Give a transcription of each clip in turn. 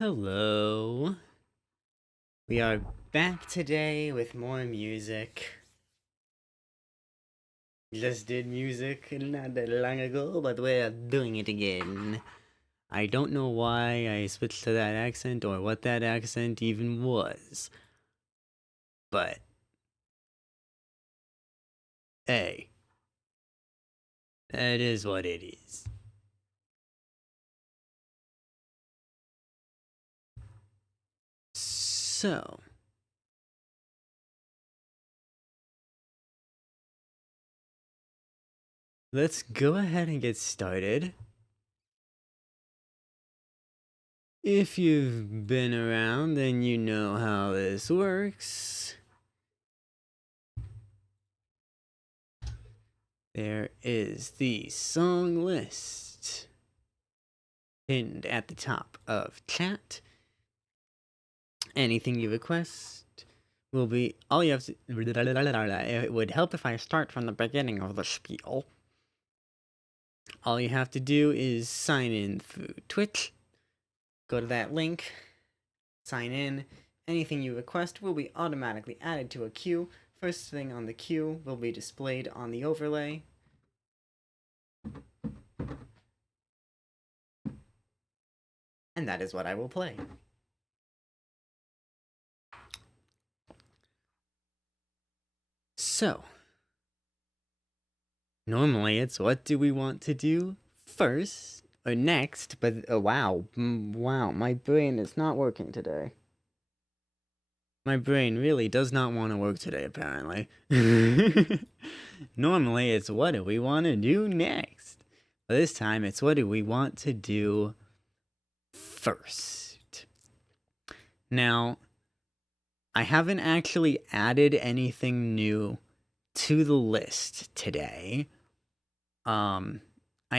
Hello. We are back today with more music. Just did music not that long ago, but we're doing it again. I don't know why I switched to that accent or what that accent even was. But, hey, that is what it is. So, let's go ahead and get started. If you've been around, then you know how this works. There is the song list pinned at the top of chat. Anything you request will be all you have to. It would help if I start from the beginning of the spiel. All you have to do is sign in through Twitch. Go to that link, sign in. Anything you request will be automatically added to a queue. First thing on the queue will be displayed on the overlay. And that is what I will play. So, normally it's what do we want to do first or next, but wow, my brain is not working today. My brain really does not want to work today, apparently. Normally it's what do we want to do next? But this time it's what do we want to do first? Now, I haven't actually added anything new to the list today. I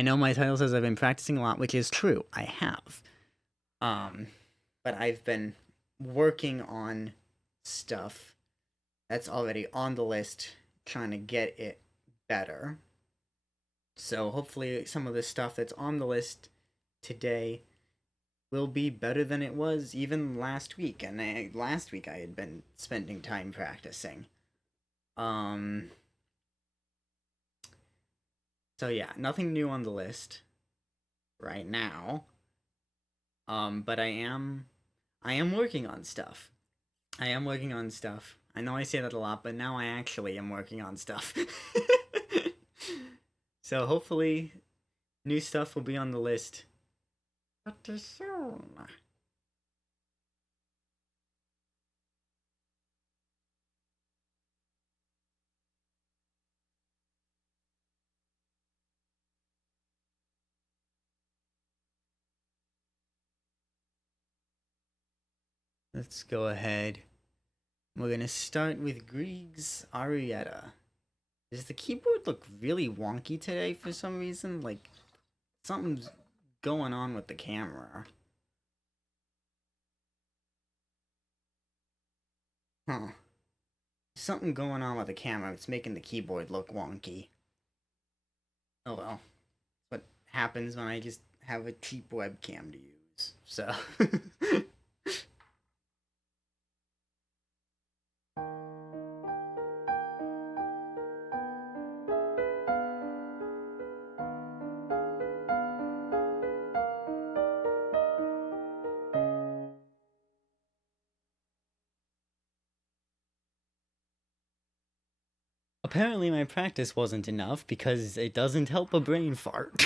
know my title says I've been practicing a lot, which is true. I have. Um, but I've been working on stuff that's already on the list, trying to get it better. So hopefully some of the stuff that's on the list today will be better than it was even last week. And last week I had been spending time practicing. Um, so yeah, nothing new on the list right now. But I am working on stuff. I am working on stuff. I know I say that a lot, but now I actually am working on stuff. So hopefully new stuff will be on the list pretty soon. Let's go ahead. We're gonna start with Grieg's Arietta. Does the keyboard look really wonky today for some reason? Like, something's going on with the camera. Huh. Something going on with the camera. It's making the keyboard look wonky. Oh well. What happens when I just have a cheap webcam to use. So. Apparently, my practice wasn't enough because it doesn't help a brain fart.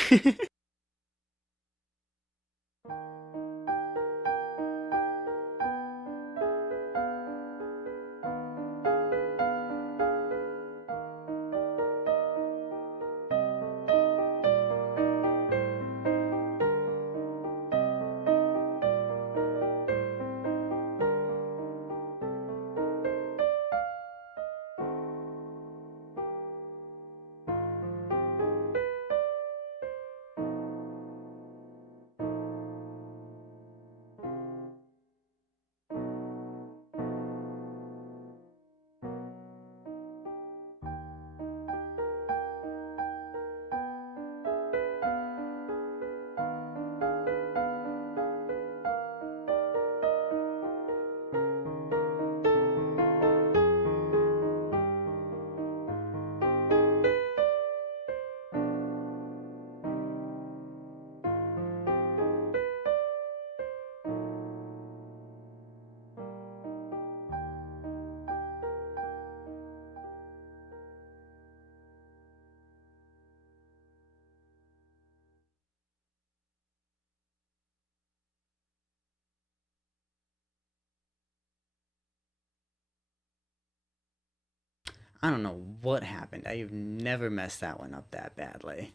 I don't know what happened. I've never messed that one up that badly.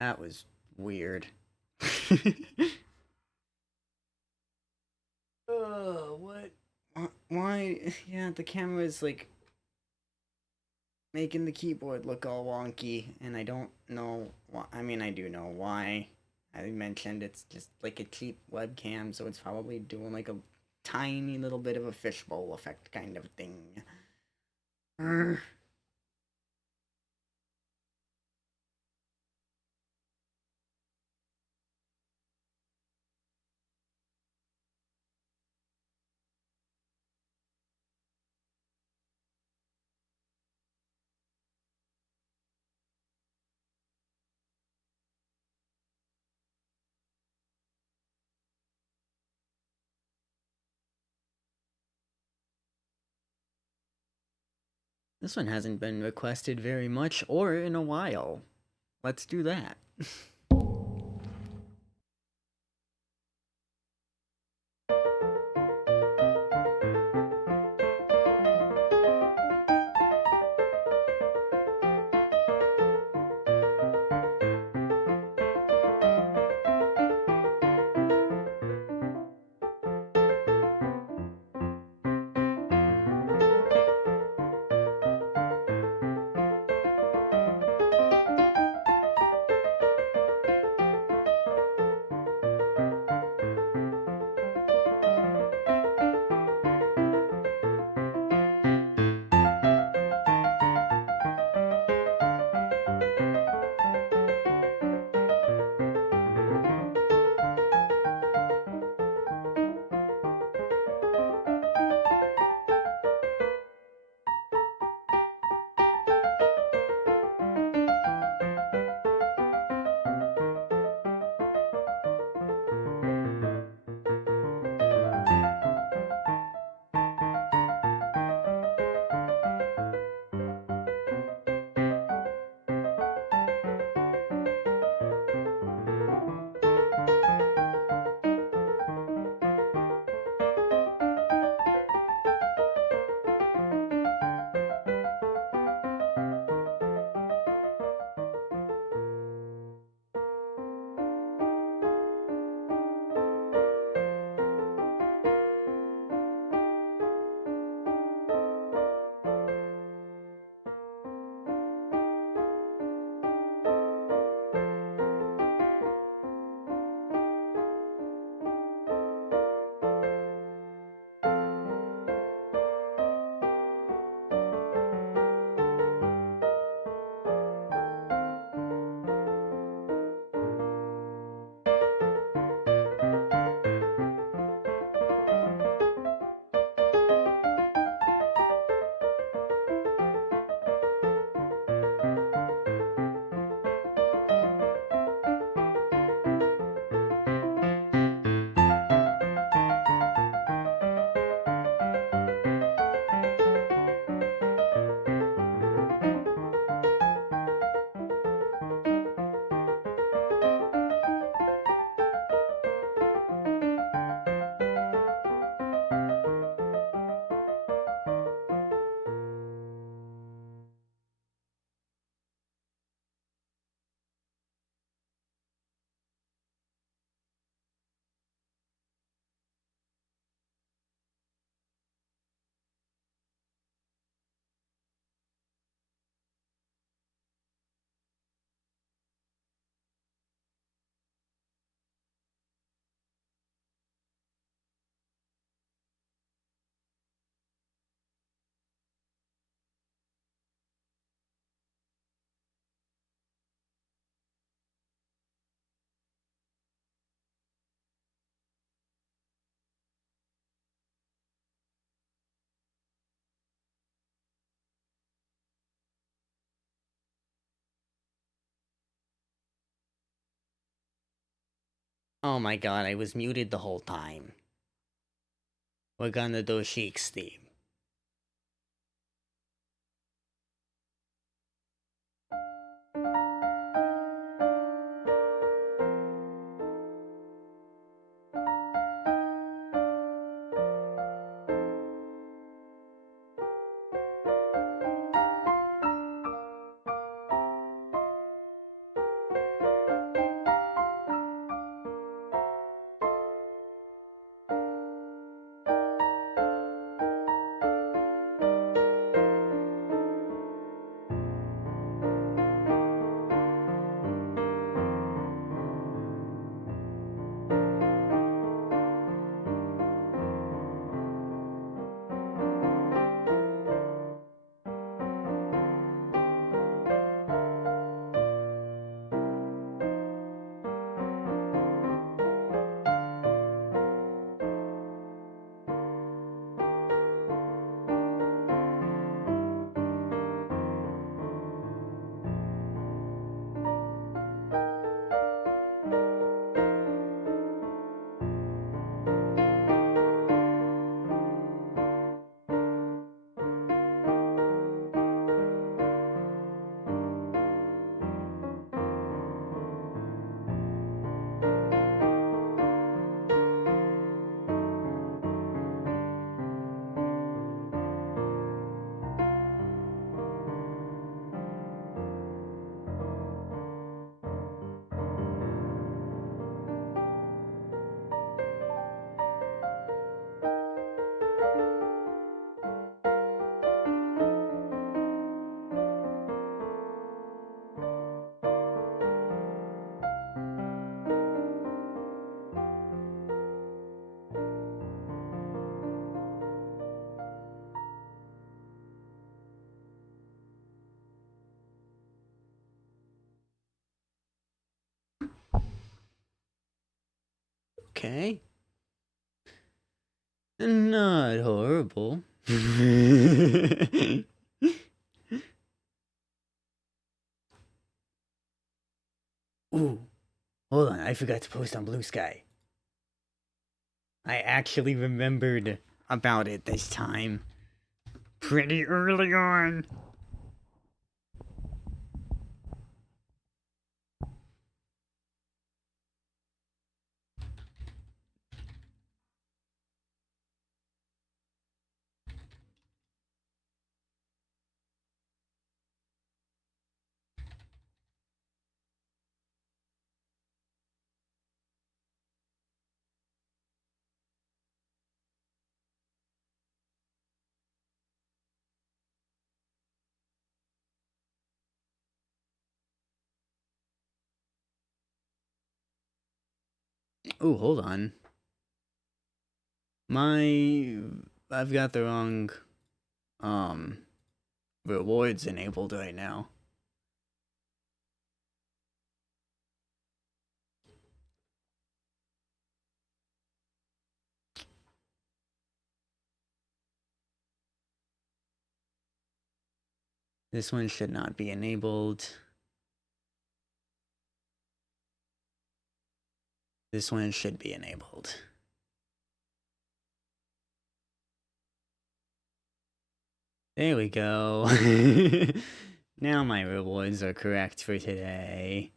That was weird. What? Why? Yeah, the camera is like making the keyboard look all wonky, and I don't know why. I mean, I do know why. I mentioned it's just like a cheap webcam, so it's probably doing like a tiny little bit of a fishbowl effect kind of thing. Urgh. This one hasn't been requested very much or in a while. Let's do that. Oh my god, I was muted the whole time. We're gonna do Sheik's theme. okay. Not horrible. Ooh, hold on, I forgot to post on Blue Sky. I actually remembered about it this time. Pretty early on. Ooh, hold on. I've got the wrong, um, rewards enabled right now. This one should not be enabled. This one should be enabled. There we go. Now my rewards are correct for today.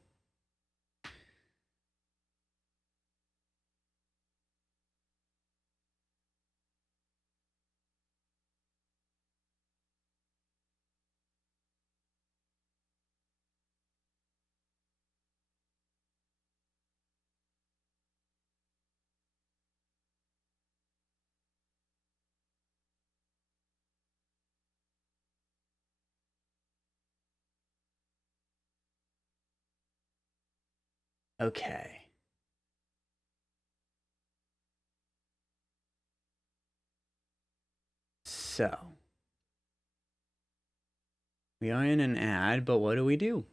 Okay. So, we are in an ad, but what do we do?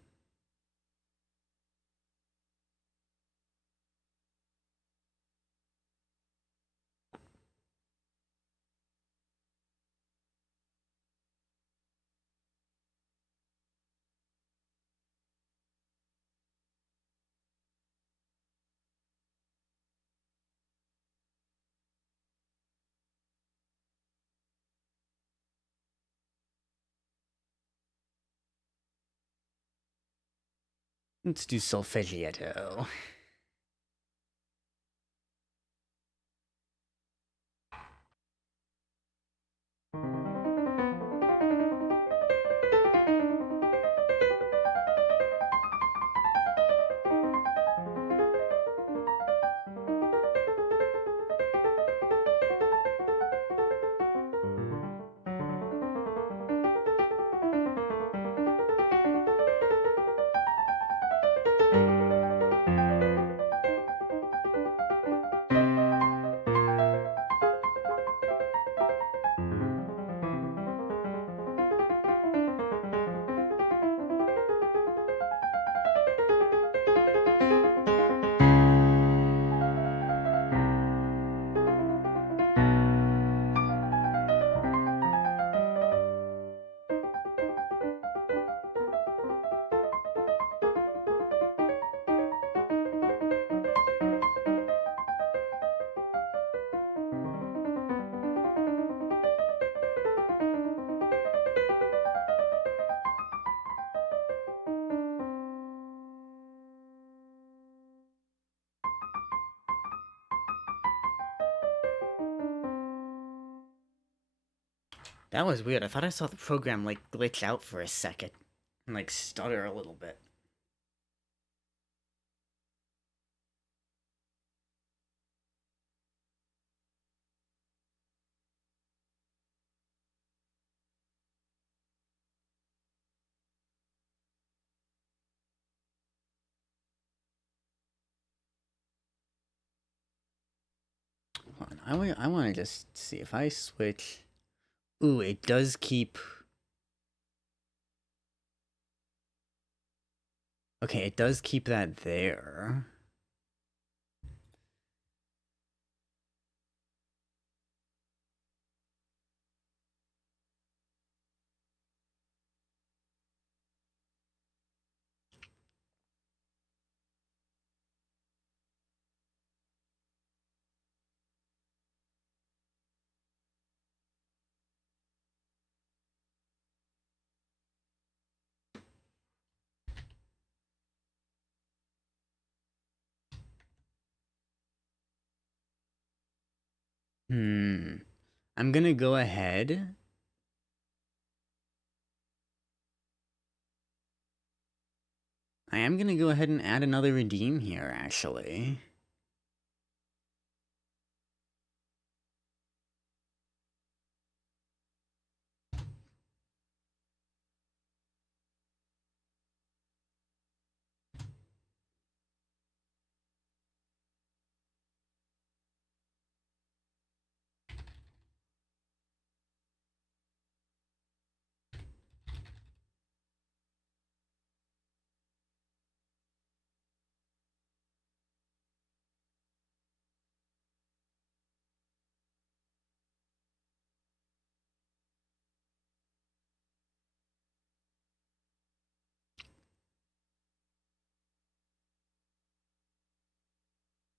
Let's do solfeggietto. That was weird. I thought I saw the program, like, glitch out for a second. And, like, stutter a little bit. Hold on. I want to just see if I switch. Ooh, it does keep. Okay, it does keep that there. I'm gonna go ahead. I am gonna go ahead and add another redeem here, actually.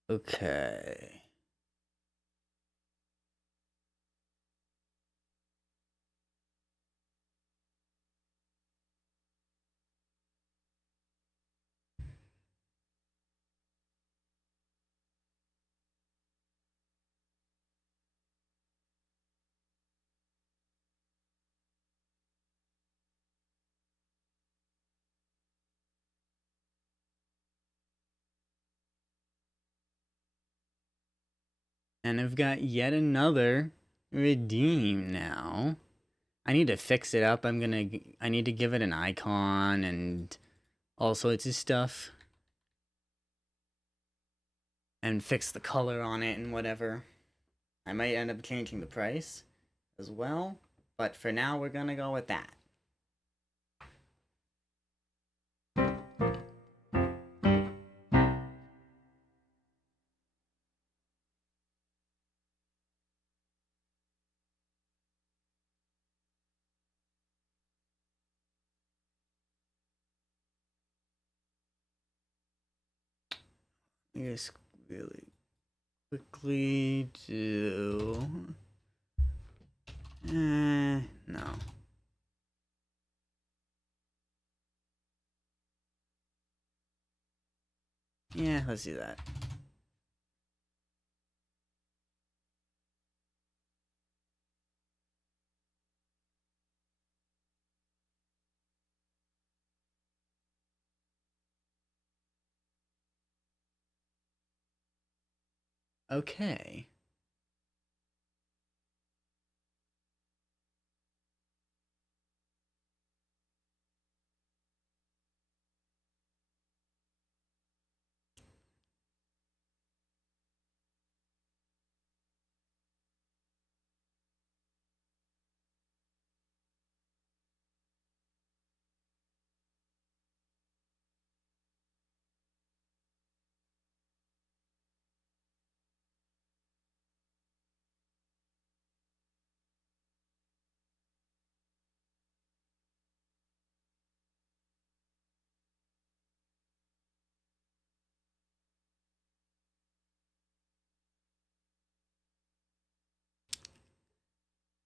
Okay. And I've got yet another redeem now. I need to fix it up. I need to give it an icon and all sorts of stuff. And fix the color on it and whatever. I might end up changing the price as well. But for now, we're gonna go with that. Just really quickly do... no. Yeah, let's do that. Okay.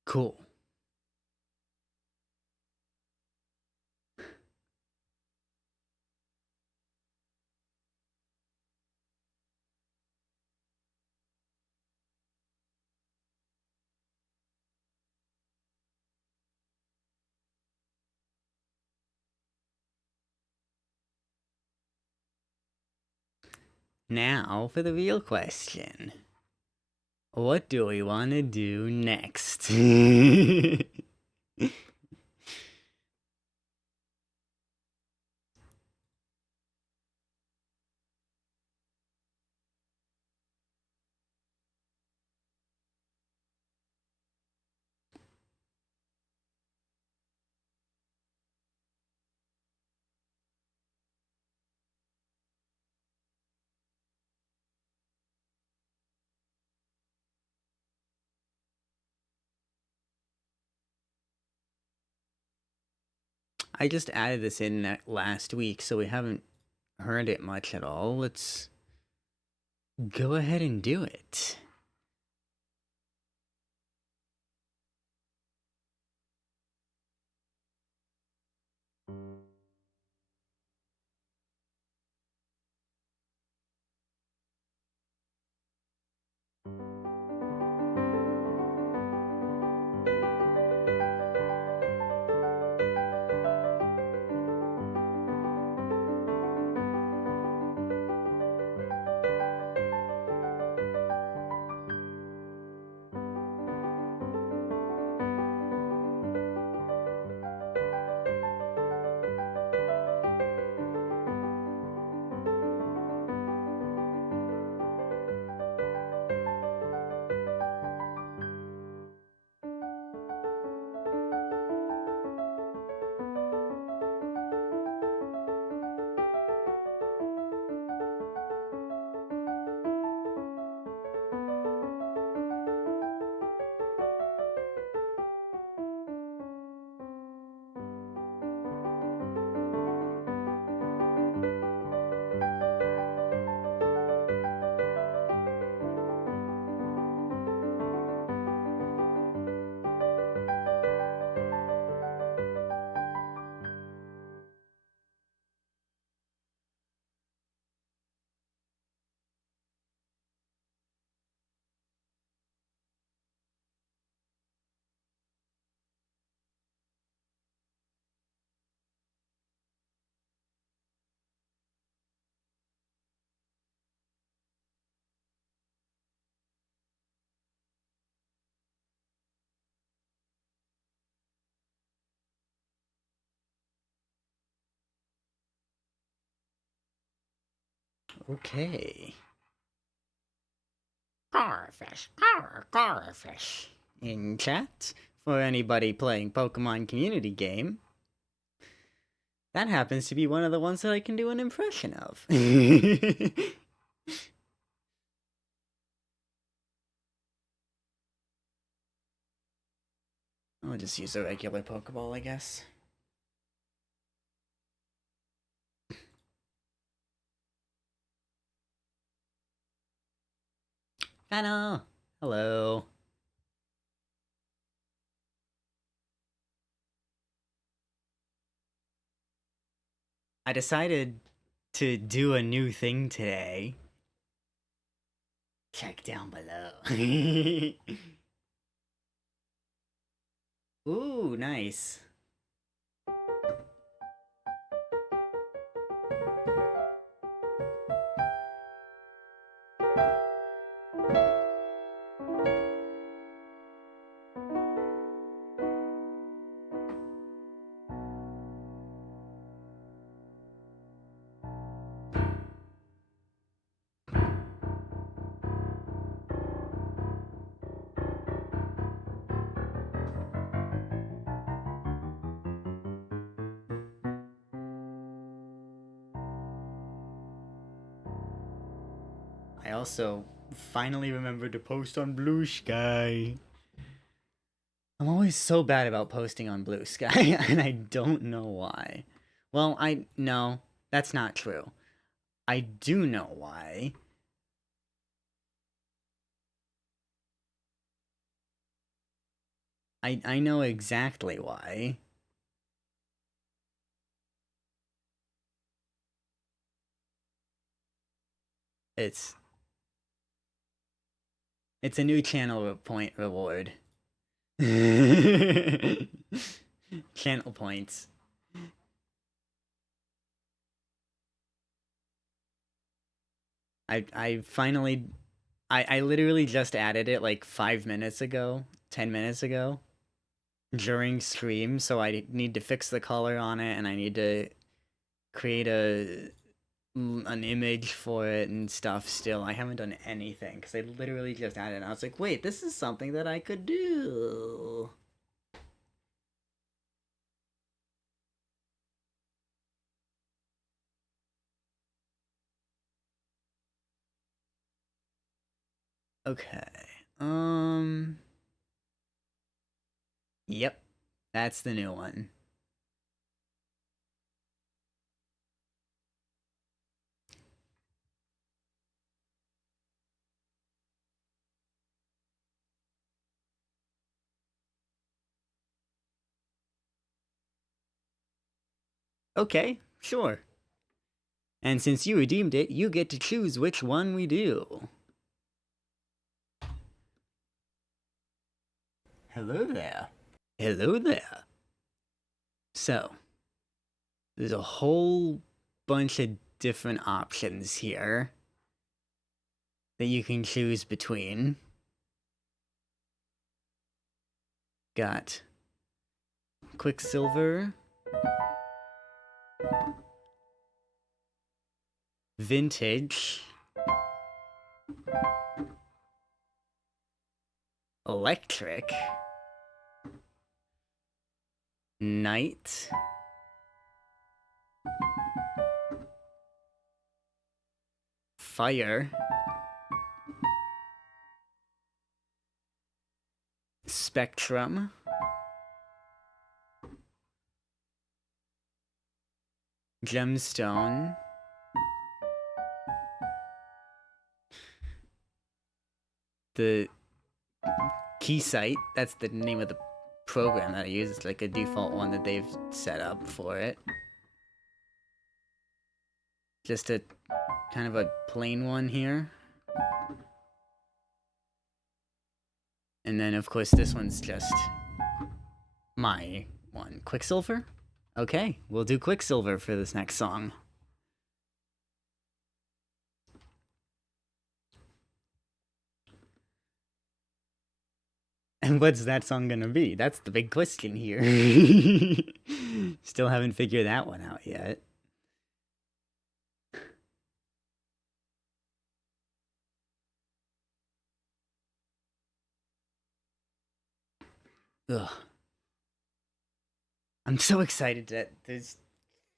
Cool. Now for the real question. What do we want to do next? I just added this in last week, so we haven't heard it much at all. Let's go ahead and do it. Okay. Garfish, Garfish. In chat, for anybody playing Pokemon Community game, that happens to be one of the ones that I can do an impression of. I'll just use a regular Pokeball, I guess. Fennel! Hello. I decided to do a new thing today. Check down below. Ooh, nice. I also finally remembered to post on Blue Sky. I'm always so bad about posting on Blue Sky, and I don't know why. Well, no, that's not true. I do know why. I know exactly why. It's a new channel point reward. Channel points. I finally I literally just added it like 5 minutes ago, 10 minutes ago during stream, so I need to fix the color on it and I need to create an image for it and stuff still. I haven't done anything because I literally just added it and I was like, wait, this is something that I could do. Okay. Yep. That's the new one. Okay, sure. And since you redeemed it, you get to choose which one we do. Hello there. Hello there. So, there's a whole bunch of different options here that you can choose between. Got Quicksilver, Vintage, Electric, Night, Fire, Spectrum, Gemstone, the Keysight, that's the name of the program that I use. It's like a default one that they've set up for it. Just a kind of a plain one here. And then, of course, this one's just my one. Quicksilver? Okay, we'll do Quicksilver for this next song. And what's that song gonna be? That's the big question here. Still haven't figured that one out yet. Ugh. I'm so excited that there's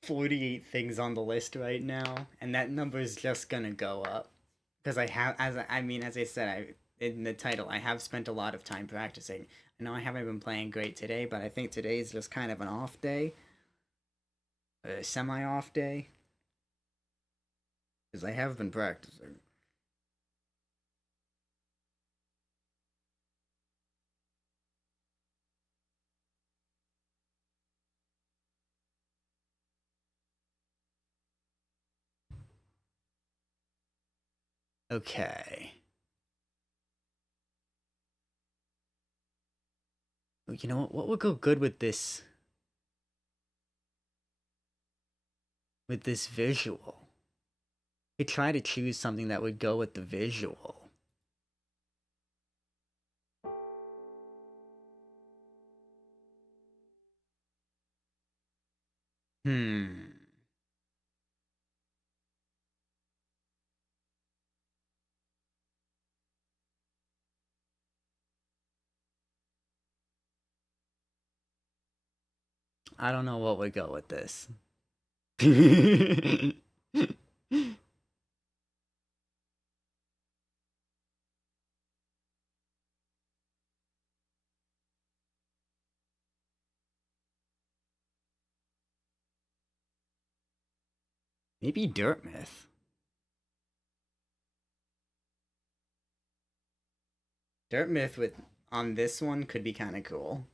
48 things on the list right now, and that number is just gonna go up. Because as I said, in the title, I have spent a lot of time practicing. I know I haven't been playing great today, but I think today is just kind of an off day, a semi-off day, because I have been practicing. Okay. You know what? What would go good with this? With this visual? I could try to choose something that would go with the visual. Hmm. I don't know what would go with this. Maybe Dirt Myth. Dirt Myth with on this one could be kind of cool.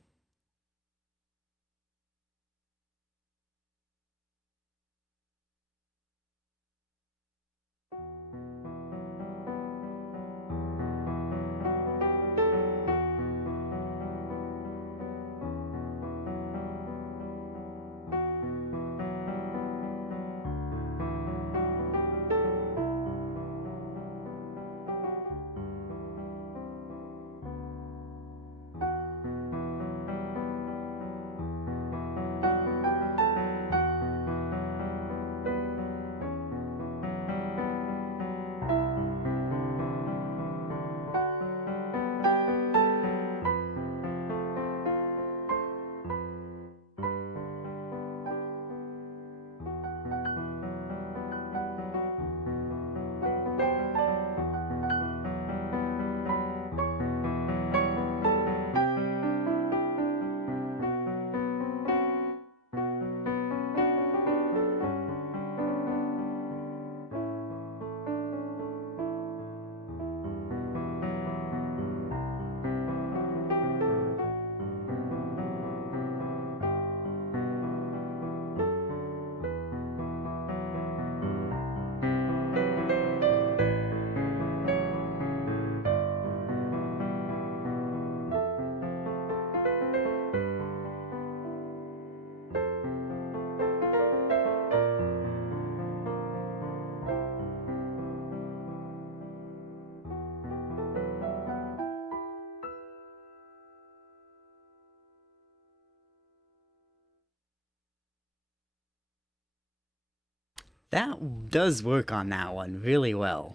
That does work on that one really well.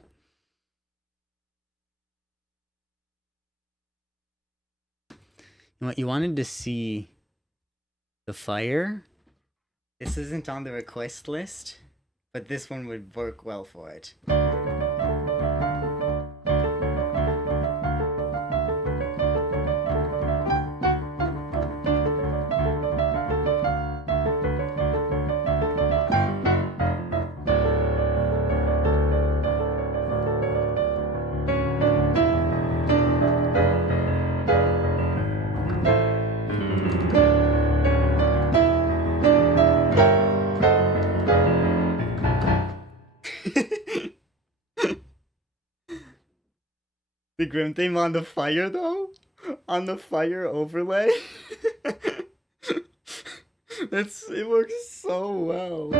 You know what? You wanted to see the fire? This isn't on the request list, but this one would work well for it. The Grim theme on the fire, though? On the fire overlay? It works so well.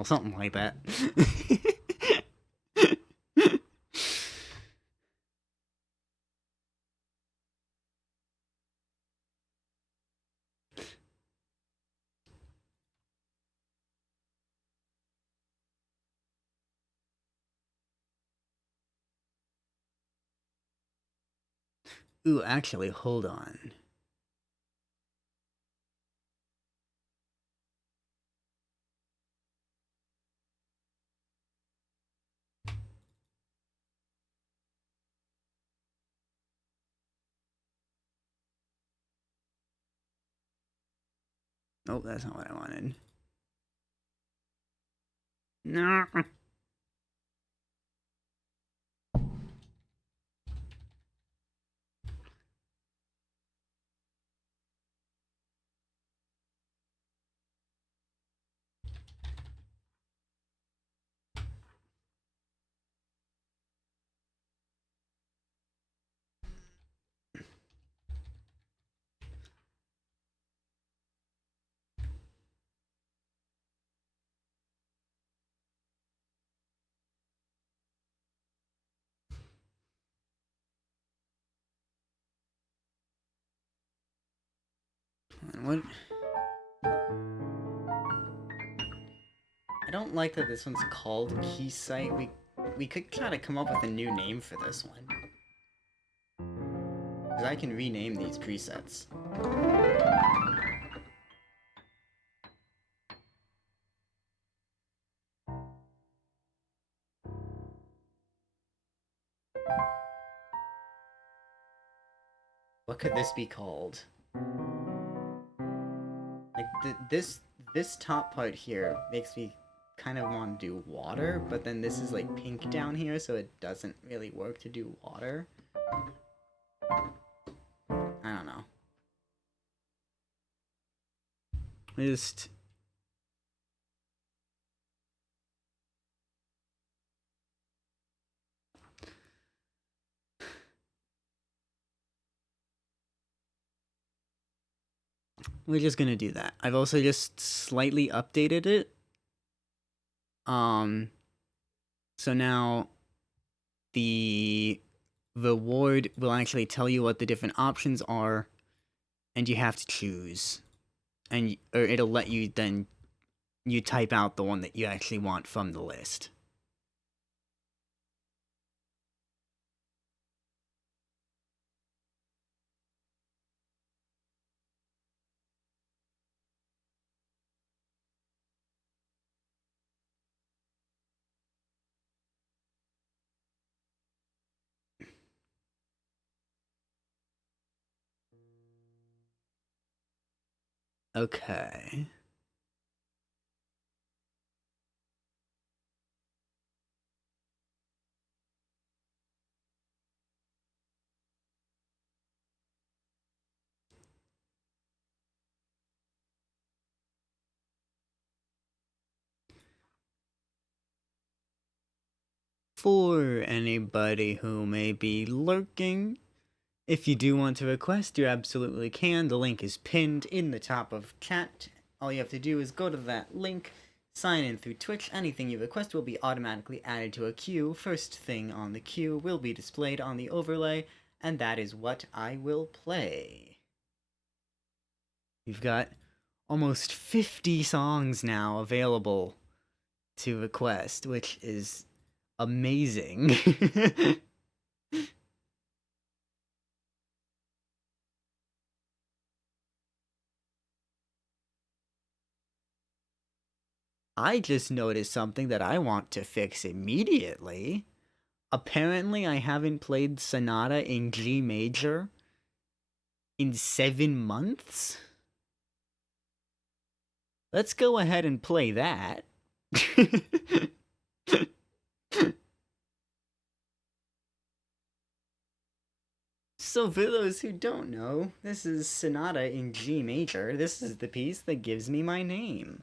know, something like that. Ooh, actually, hold on. Oh, that's not what I wanted. No. What? I don't like that this one's called Keysight. We could try to come up with a new name for this one. Because I can rename these presets. What could this be called? Like, this top part here makes me kind of want to do water, but then this is like pink down here, so it doesn't really work to do water. I don't know. Just... We're just gonna do that. I've also just slightly updated it. So now the reward will actually tell you what the different options are, and you have to choose. And or it'll let you then you type out the one that you actually want from the list. Okay. For anybody who may be lurking, if you do want to request, you absolutely can. The link is pinned in the top of chat. All you have to do is go to that link, sign in through Twitch. Anything you request will be automatically added to a queue. First thing on the queue will be displayed on the overlay, and that is what I will play. We've got almost 50 songs now available to request, which is amazing. I just noticed something that I want to fix immediately. Apparently, I haven't played Sonata in G major in 7 months. Let's go ahead and play that. So for those who don't know, this is Sonata in G major. This is the piece that gives me my name.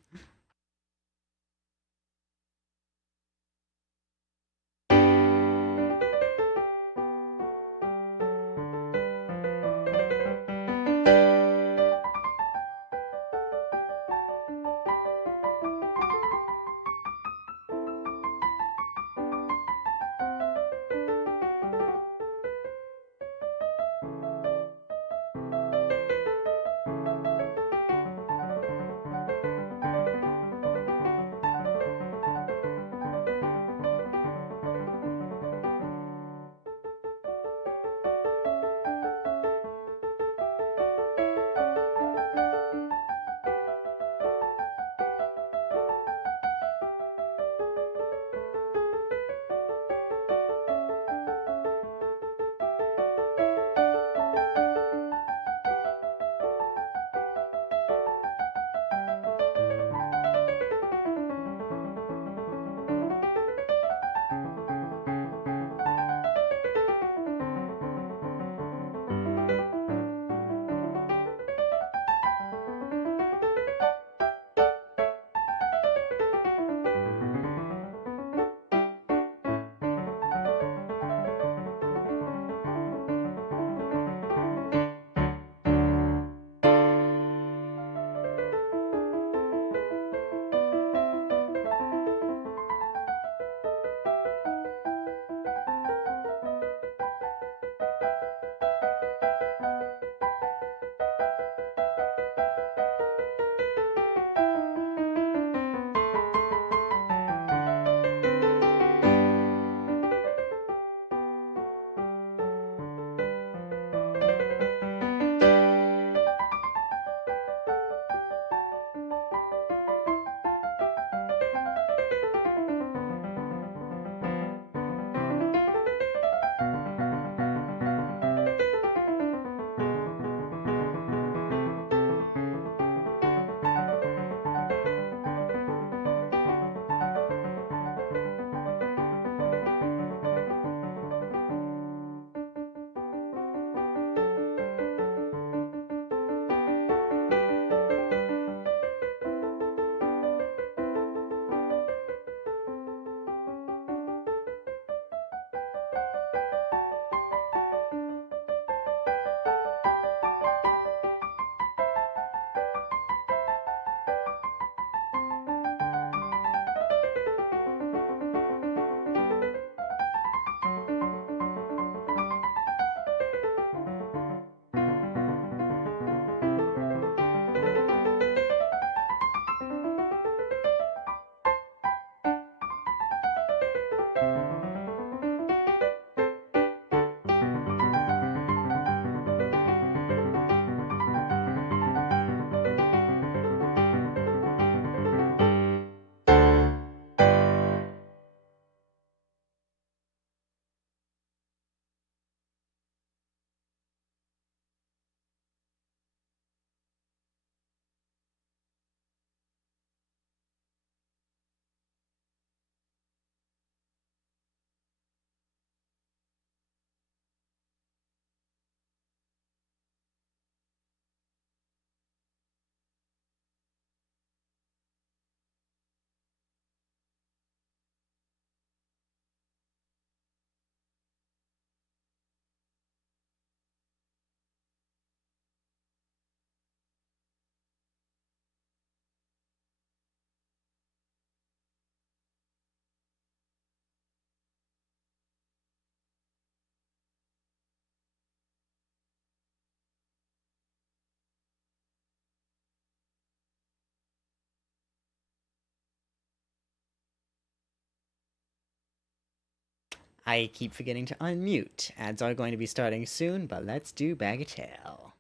I keep forgetting to unmute. Ads are going to be starting soon, but let's do Bagatelle.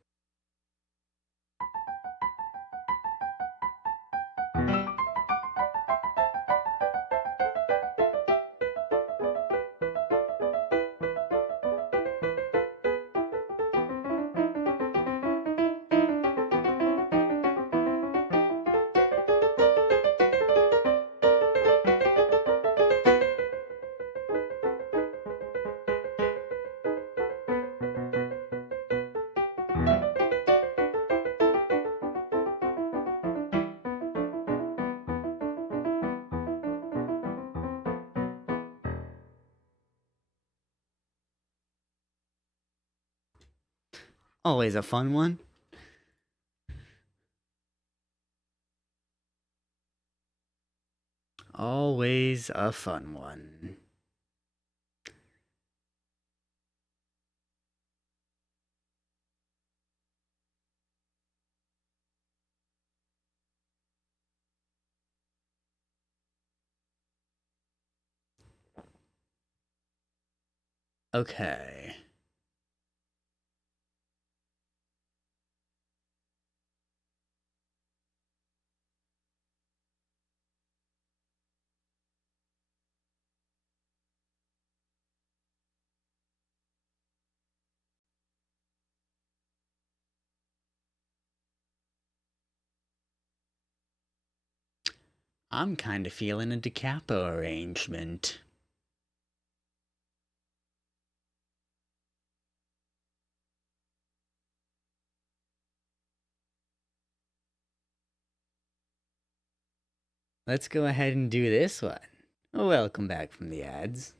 Always a fun one. Always a fun one. Okay. I'm kinda feeling a da capo arrangement. Let's go ahead and do this one. Welcome back from the ads.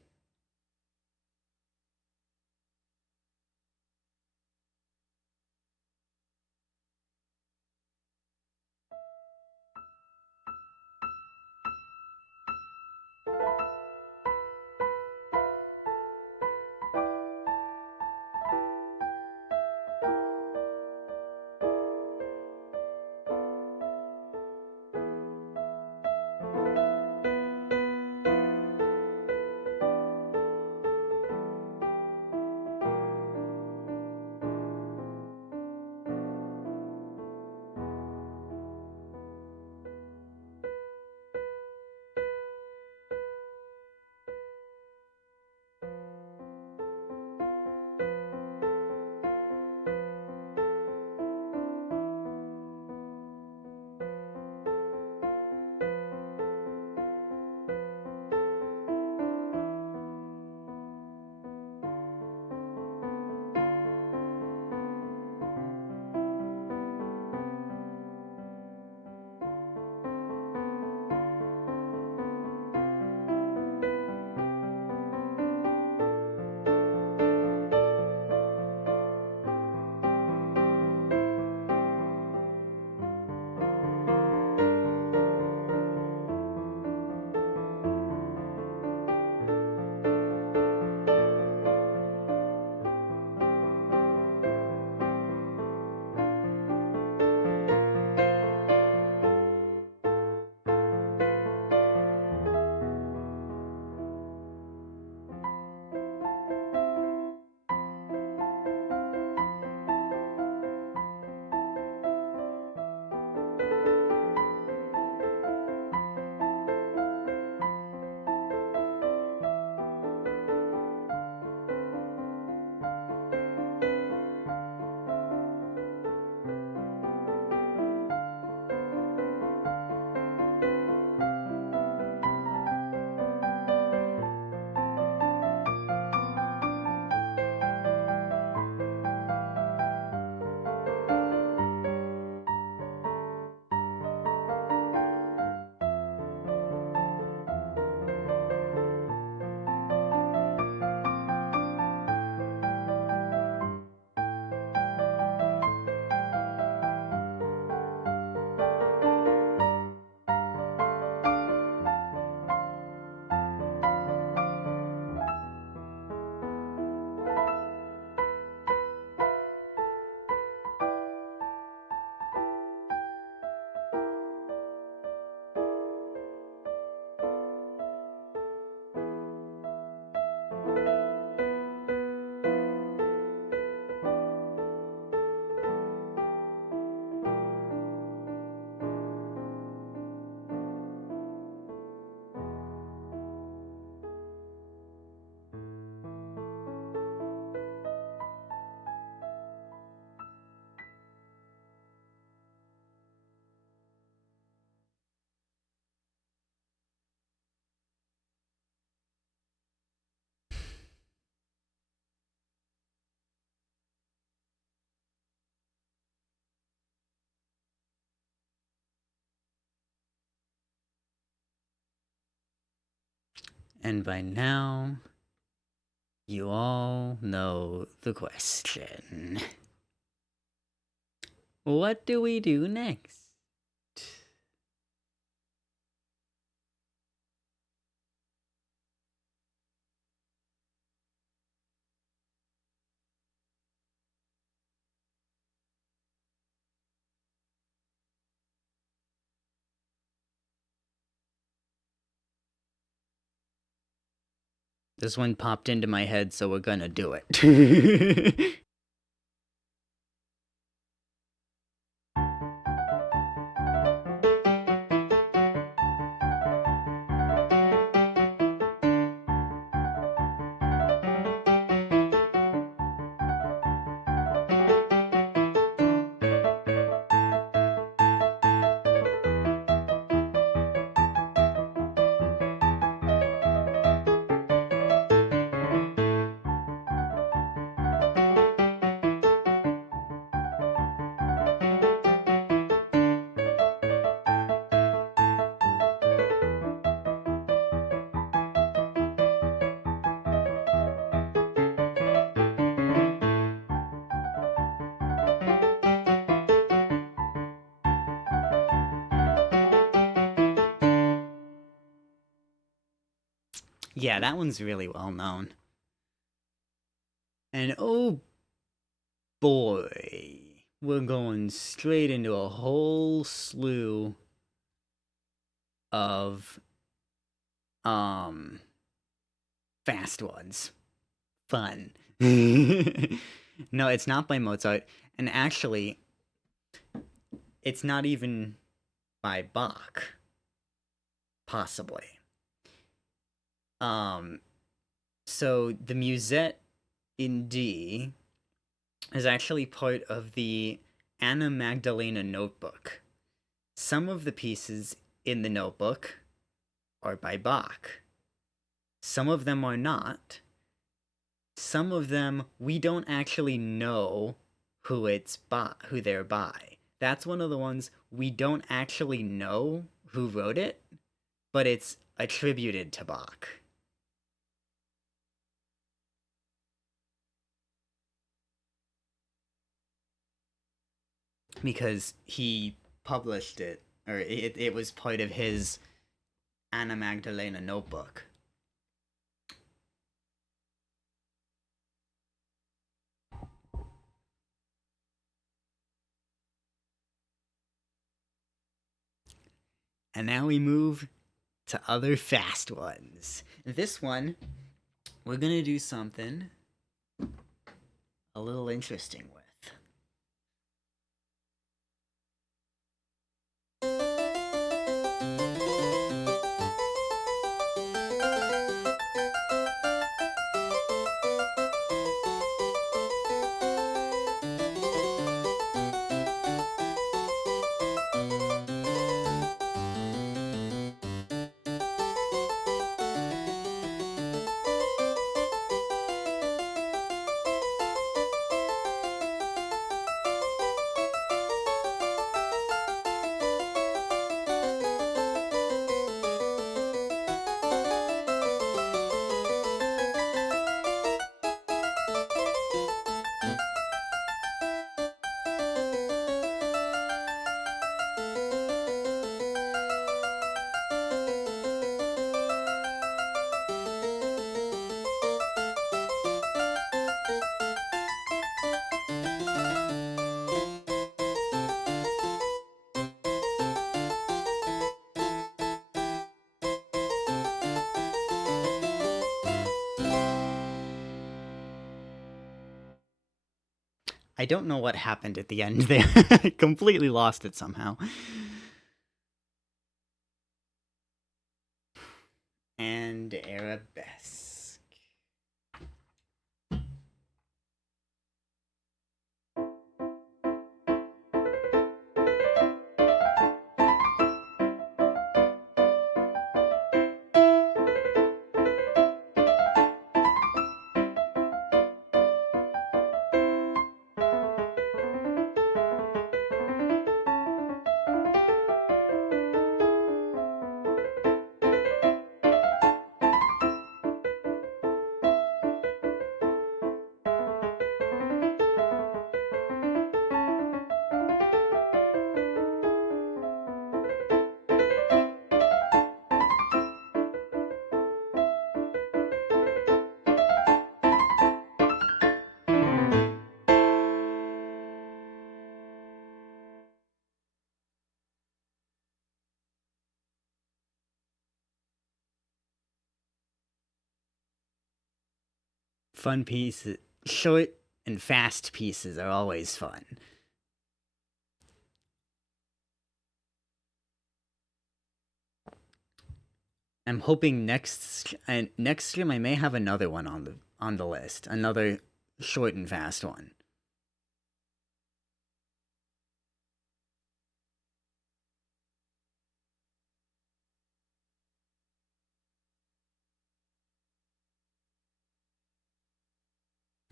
And by now, you all know the question. What do we do next? This one popped into my head, so we're gonna do it. Yeah, that one's really well known. And oh boy, we're going straight into a whole slew of fast ones. Fun. No, it's not by Mozart, and actually it's not even by Bach, possibly. So the Musette in D is actually part of the Anna Magdalena notebook. Some of the pieces in the notebook are by Bach. Some of them are not. Some of them we don't actually know who they're by. That's one of the ones we don't actually know who wrote it, but it's attributed to Bach. Because he published it, or it was part of his Anna Magdalena notebook. And now we move to other fast ones. This one, we're gonna do something a little interesting with. I don't know what happened at the end there. I completely lost it somehow. And arabesque. fun pieces, short and fast pieces are always fun. I'm hoping next stream I may have another one on the list, another short and fast one.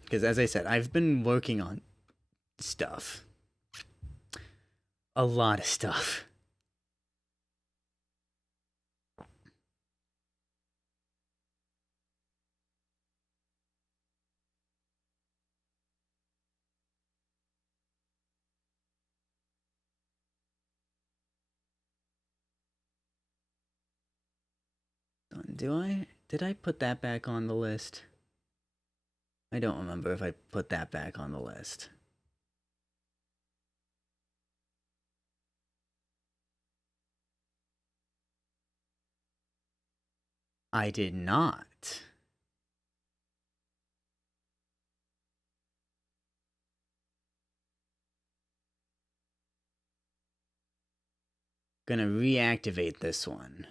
Because as I said, I've been working on stuff. A lot of stuff. Did I put that back on the list? I don't remember if I put that back on the list. I did not. Gonna reactivate this one.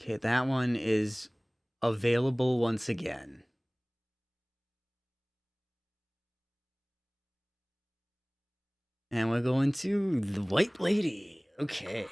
Okay, that one is available once again. And we're going to the White Lady. Okay.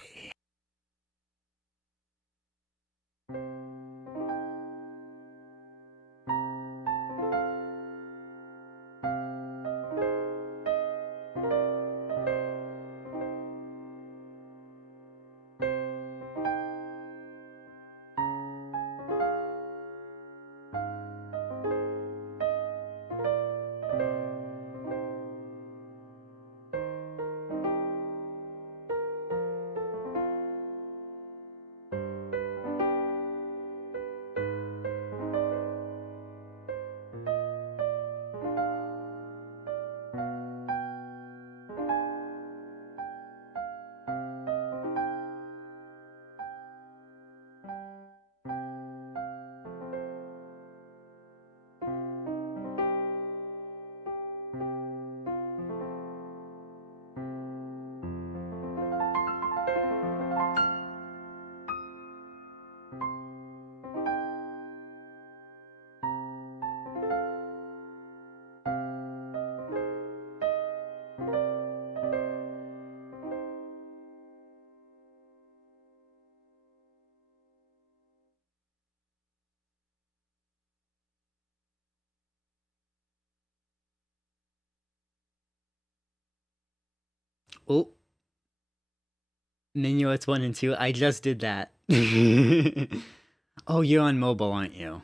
Oh. Minuets 1 and 2. I just did that. Oh, you're on mobile, aren't you?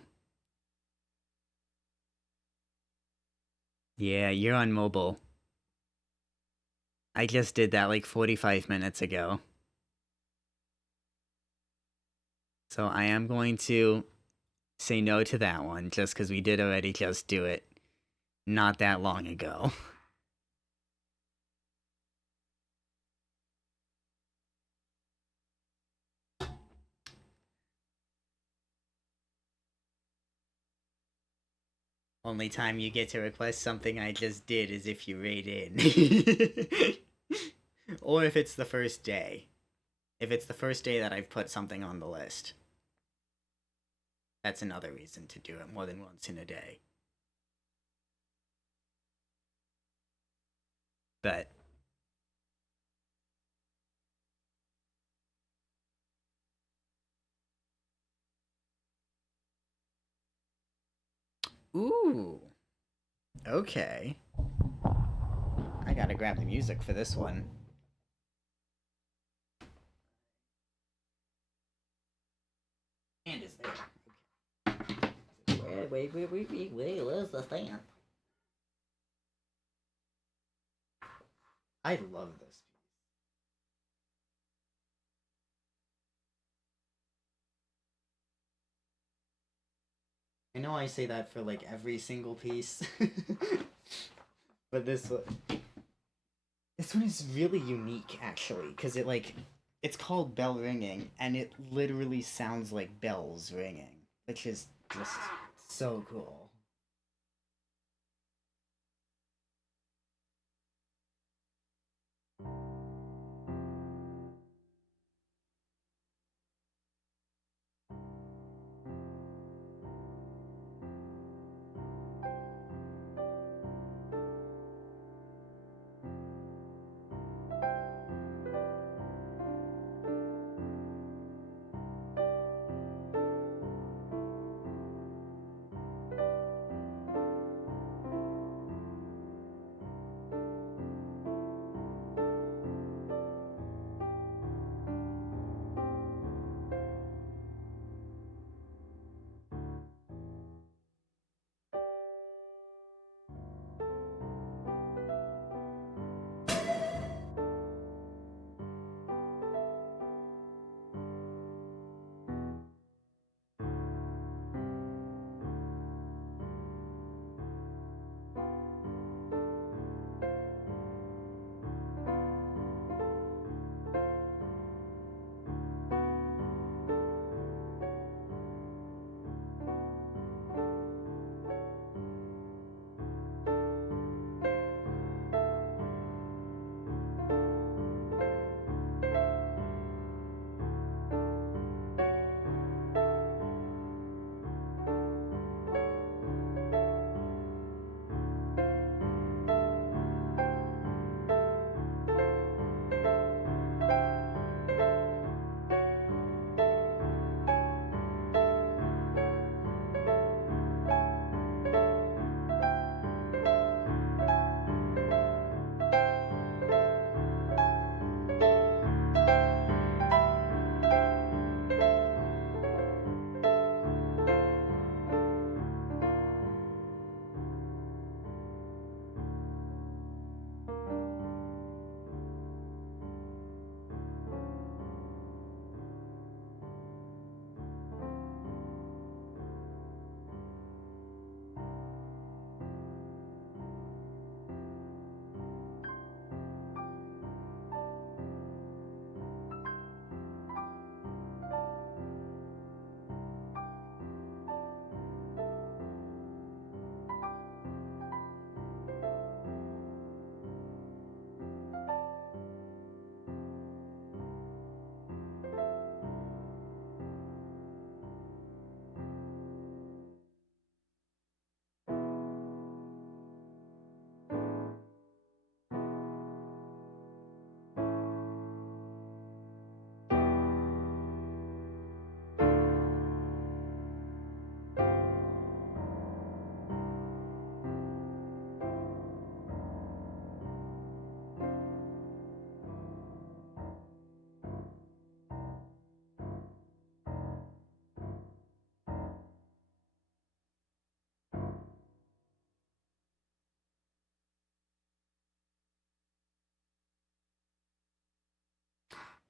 Yeah, you're on mobile. I just did that like 45 minutes ago. So I am going to say no to that one just because we did already just do it not that long ago. Only time you get to request something I just did is if you raid in. Or if it's the first day. If it's the first day that I've put something on the list. That's another reason to do it more than once in a day. But ooh. Okay. I gotta grab the music for this one. And is there? Wait, where's the stand? I love this. I know I say that for like every single piece. But this one. This one is really unique, actually, because it's called Bell Ringing, and it literally sounds like bells ringing, which is just so cool.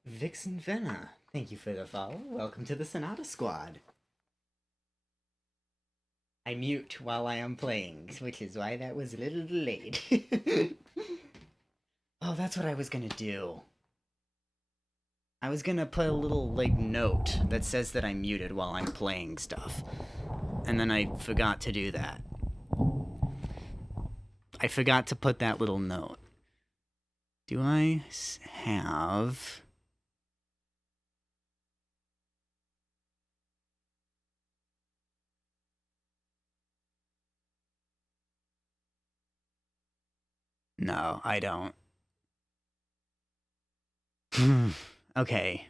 Vixen Venna, thank you for the follow. Welcome to the Sonata Squad. I mute while I am playing, which is why that was a little delayed. Oh, that's what I was gonna do. I was gonna put a little, note that says that I'm muted while I'm playing stuff. And then I forgot to do that. I forgot to put that little note. Do I have... No, I don't. Okay.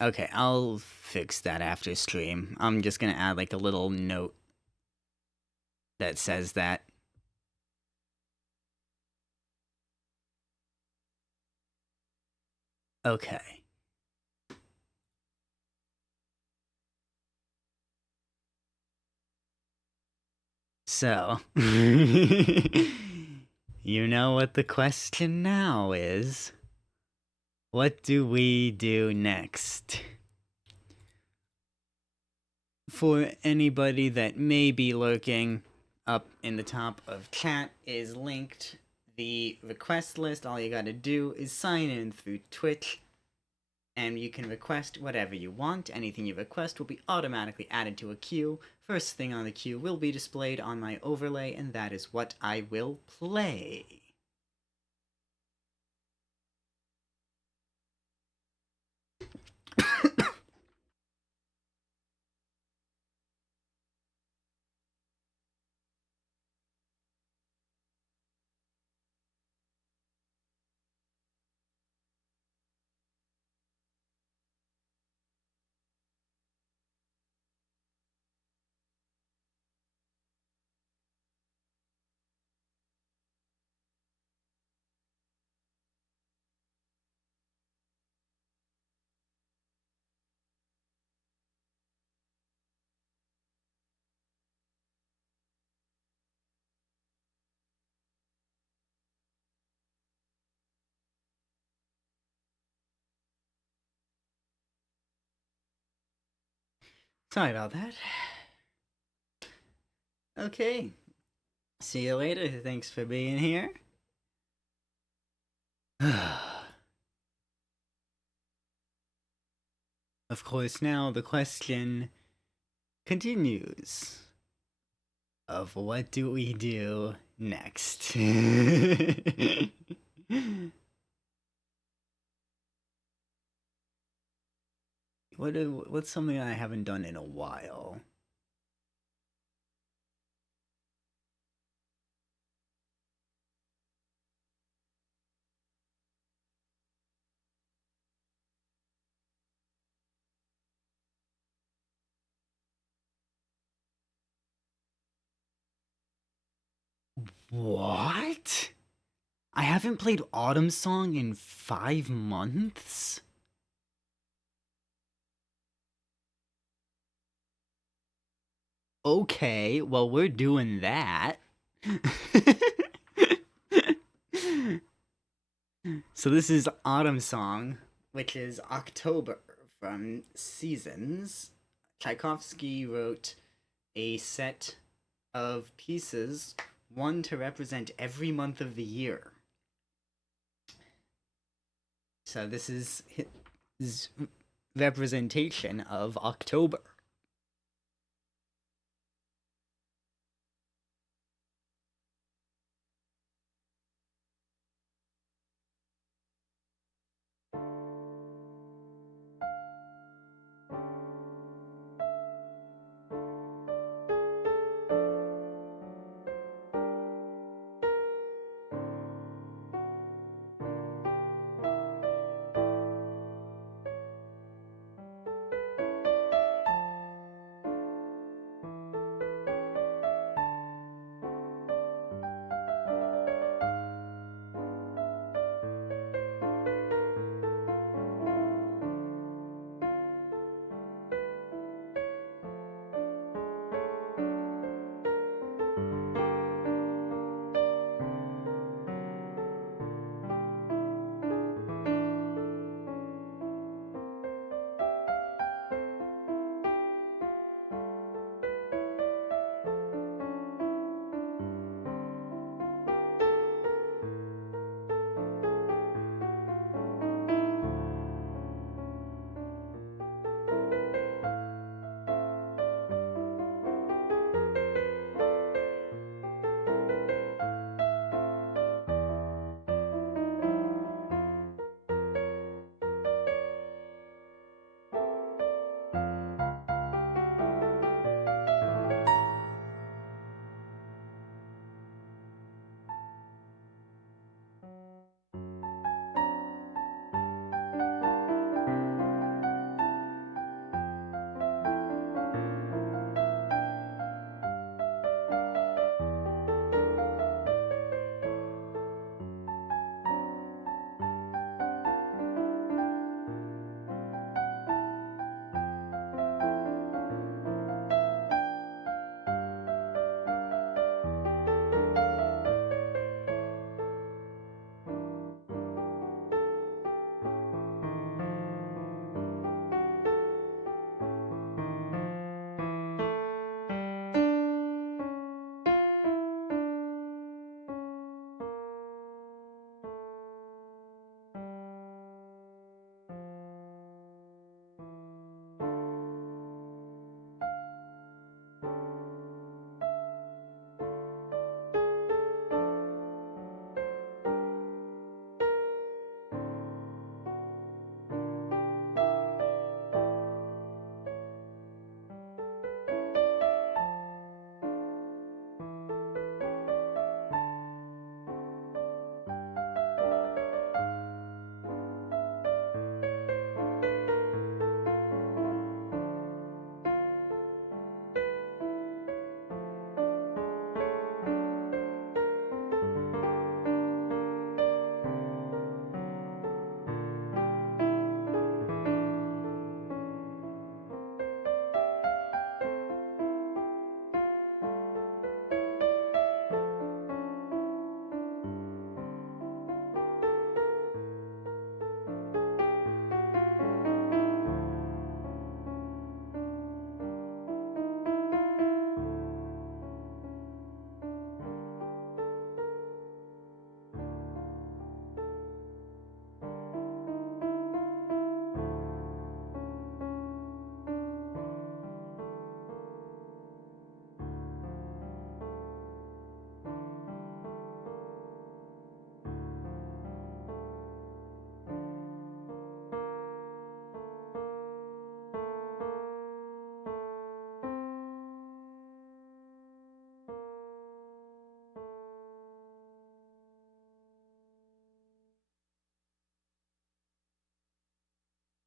Okay, I'll fix that after stream. I'm just gonna add a little note that says that. Okay. So, you know what the question now is. What do we do next? for anybody that may be lurking, up in the top of chat is linked the request list. All you gotta do is sign in through Twitch, and you can request whatever you want. Anything you request will be automatically added to a queue. First thing on the queue will be displayed on my overlay, and that is what I will play. Sorry about that. Okay. See you later. Thanks for being here. Of course, now the question continues of what do we do next? What's something I haven't done in a while? What? I haven't played Autumn Song in 5 months? Okay, well, we're doing that. So this is Autumn Song, which is October from Seasons. Tchaikovsky wrote a set of pieces, one to represent every month of the year. So this is his representation of October.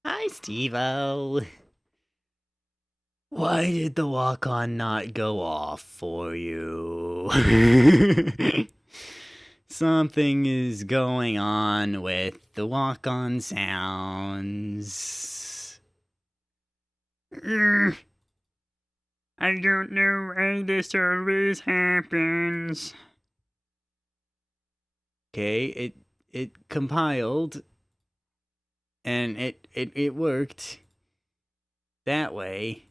Hi, Steve-O. Why did the walk-on not go off for you? Something is going on with the walk-on sounds. I don't know why this always happens. Okay, it compiled, and it worked that way.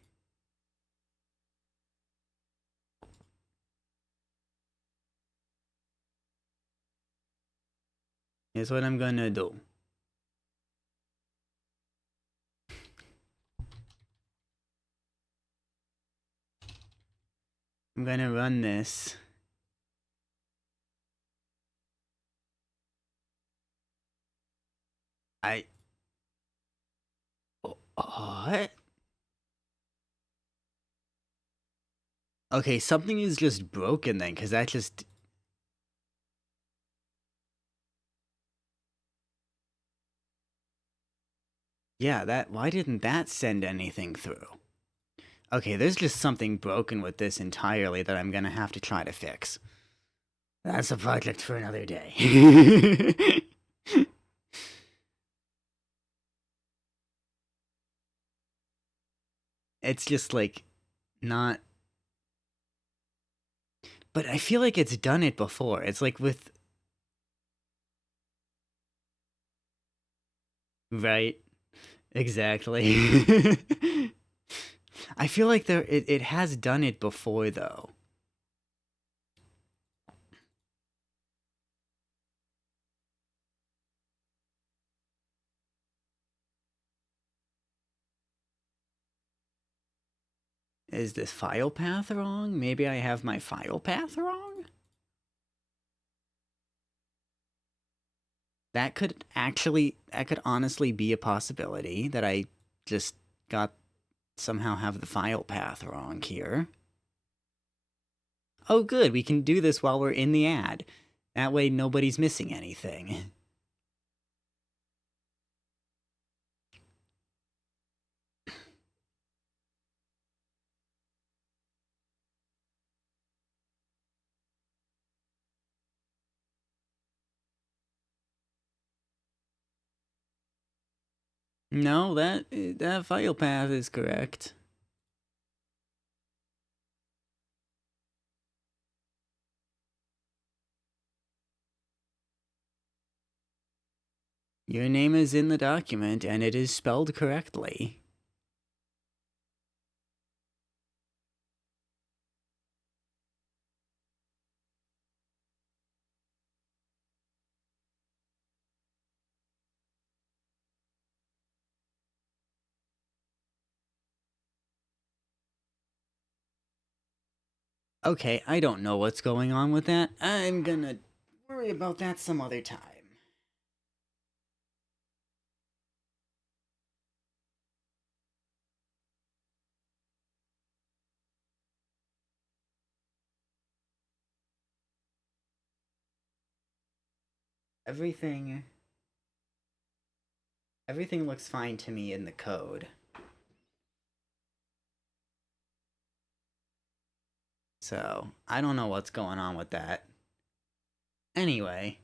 Here's what I'm gonna do. I'm gonna run this. What? Okay, something is just broken then, because that just... Yeah, that... Why didn't that send anything through? Okay, there's just something broken with this entirely that I'm gonna have to try to fix. That's a project for another day. It's just, like, not... But I feel like it's done it before. It's like with... Right. Exactly. I feel like it has done it before, though. Is this file path wrong? Maybe I have my file path wrong? That could honestly be a possibility that I just somehow have the file path wrong here. Oh good, we can do this while we're in the ad. That way nobody's missing anything. No, that file path is correct. Your name is in the document, and it is spelled correctly. Okay, I don't know what's going on with that. I'm gonna worry about that some other time. Everything looks fine to me in the code. So, I don't know what's going on with that. Anyway,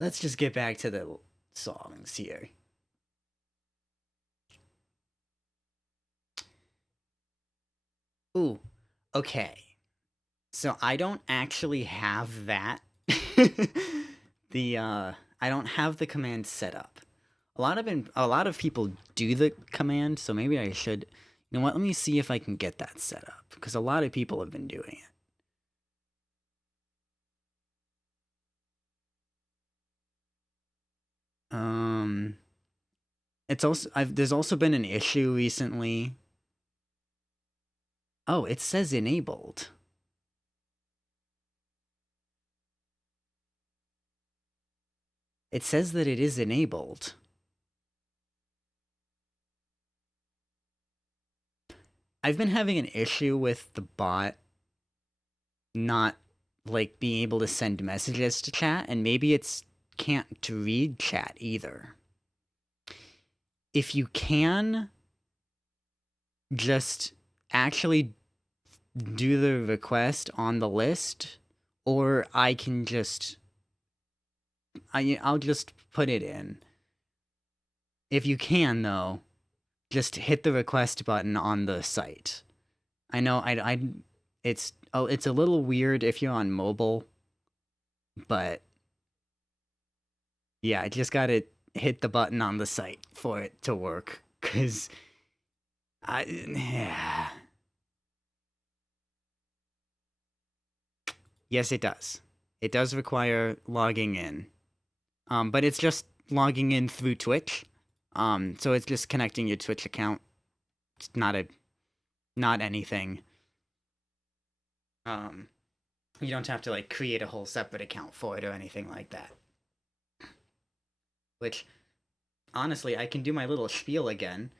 let's just get back to the songs here. Ooh, okay. So I don't actually have that. I don't have the command set up. A lot of people do the command, so maybe I should. You know what? Let me see if I can get that set up because a lot of people have been doing it. It's also there's also been an issue recently. Oh, it says enabled. It says that it is enabled. I've been having an issue with the bot not like being able to send messages to chat, and maybe it's can't to read chat either. if you can just actually do the request on the list, or I'll just put it in. If you can, though, just hit the request button on the site. I know it's a little weird if you're on mobile, but yeah, I just gotta hit the button on the site for it to work, cause yeah. Yes, it does. It does require logging in. But it's just logging in through Twitch. So it's just connecting your Twitch account. It's not anything. Um, you don't have to like create a whole separate account for it or anything like that. Which, honestly, I can do my little spiel again.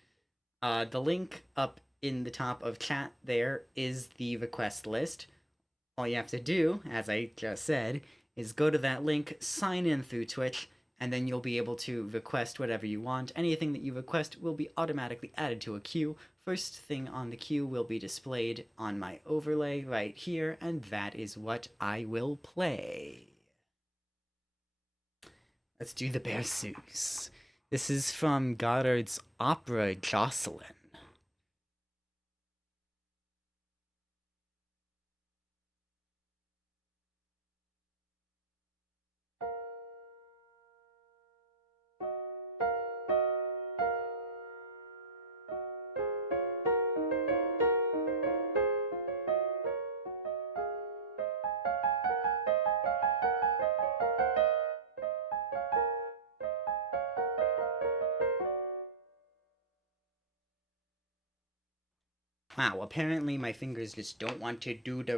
The link up in the top of chat there is the request list. All you have to do, as I just said, is go to that link, sign in through Twitch, and then you'll be able to request whatever you want. Anything that you request will be automatically added to a queue. First thing on the queue will be displayed on my overlay right here, and that is what I will play. Let's do the Berceuse. This is from Goddard's opera Jocelyn. Wow, apparently my fingers just don't want to do do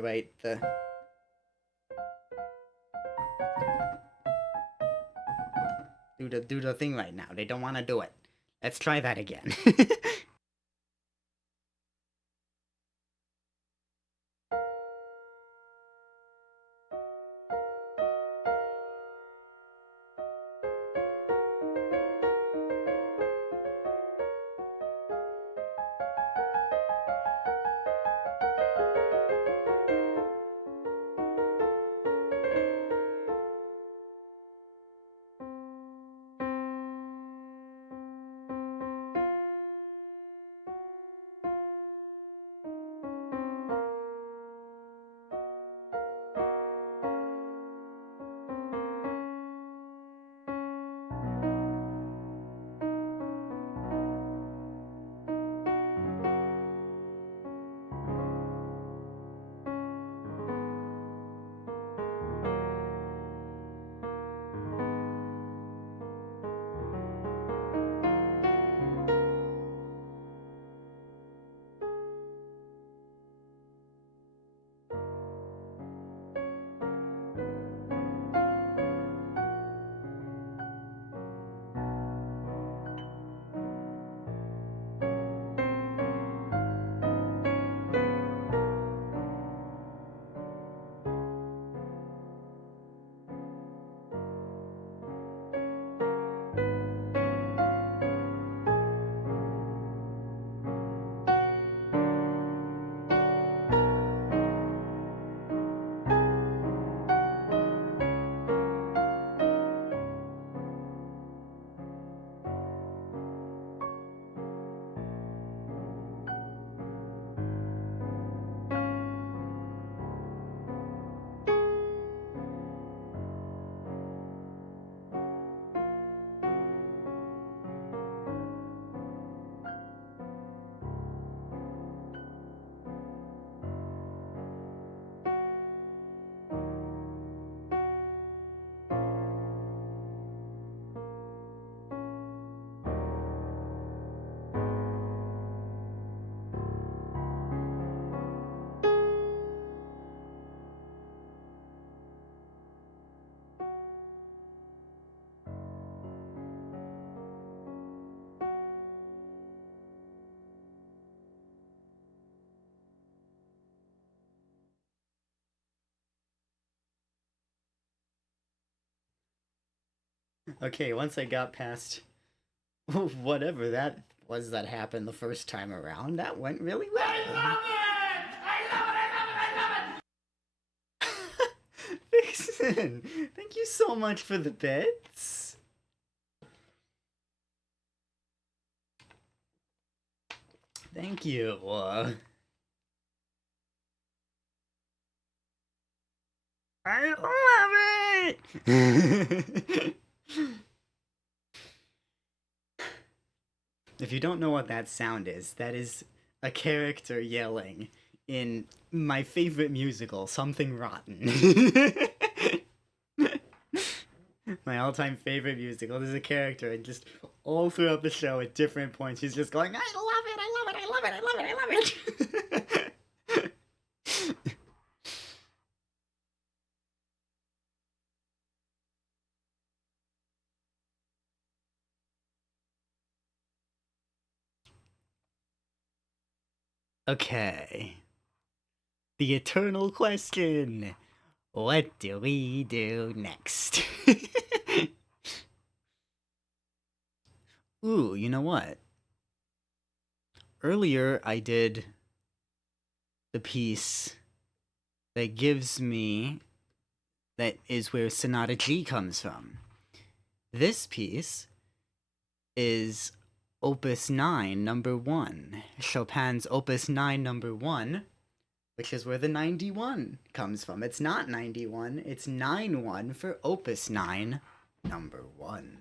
the thing right now. They don't want to do it. Let's try that again. Okay, once I got past Whatever that was that happened the first time around, that went really well. I love it! I love it! I love it! I love it! Vixen, thank you so much for the bits. Thank you. I love it! If you don't know what that sound is, that is a character yelling in my favorite musical, Something Rotten. My all-time favorite musical. There's a character, and just all throughout the show at different points, he's just going, "I love it! I love it! I love it! I love it! I love it!" Okay. The eternal question. What do we do next? Ooh, you know what? Earlier I did the piece that gives me, that is where Sonata G comes from. This piece is Opus 9, number 1. Chopin's Opus 9, number 1, which is where the 91 comes from. It's not 91, it's 9-1 for Opus 9, number 1.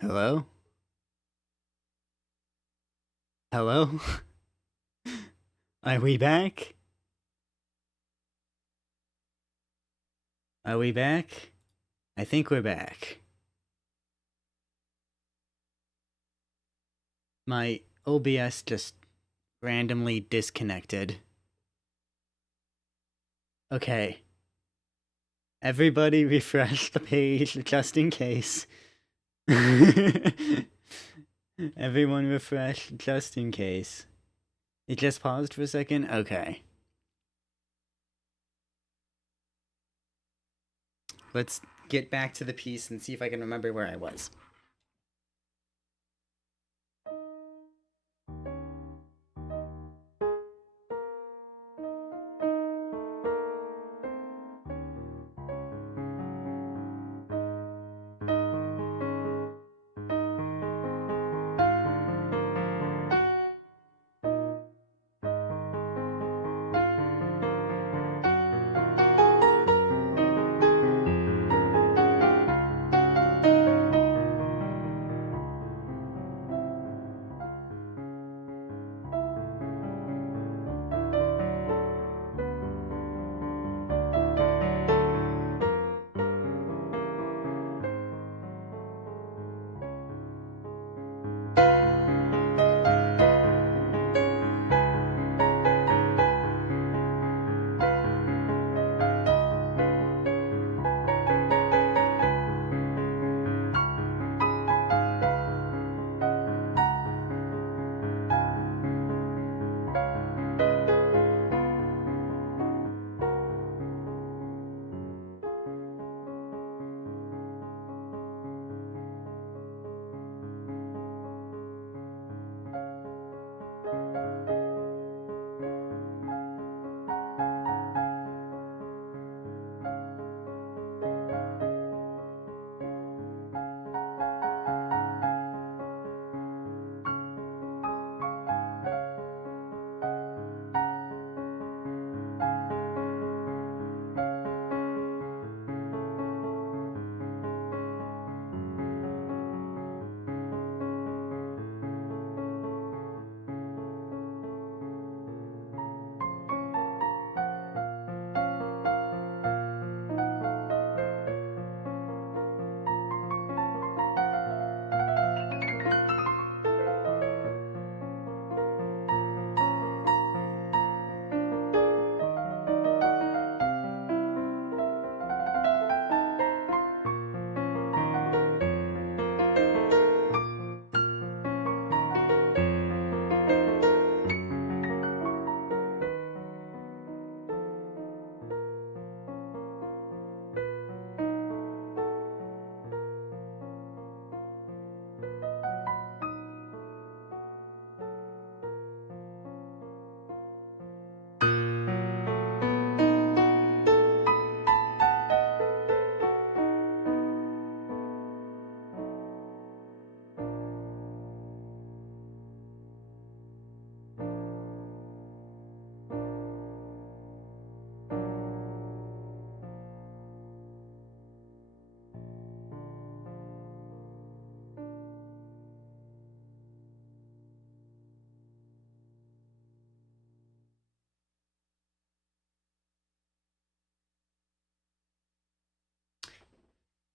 Hello? Hello? Are we back? Are we back? I think we're back. My OBS just randomly disconnected. Okay. Everybody refresh the page just in case. Everyone refresh just in case. It just paused for a second? Okay. Let's get back to the piece and see if I can remember where I was.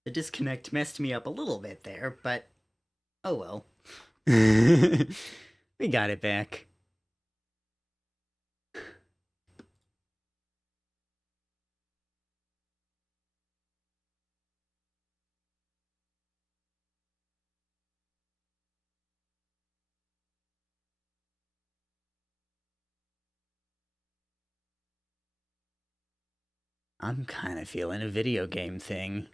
The disconnect messed me up a little bit there, but oh well. We got it back. I'm kind of feeling a video game thing.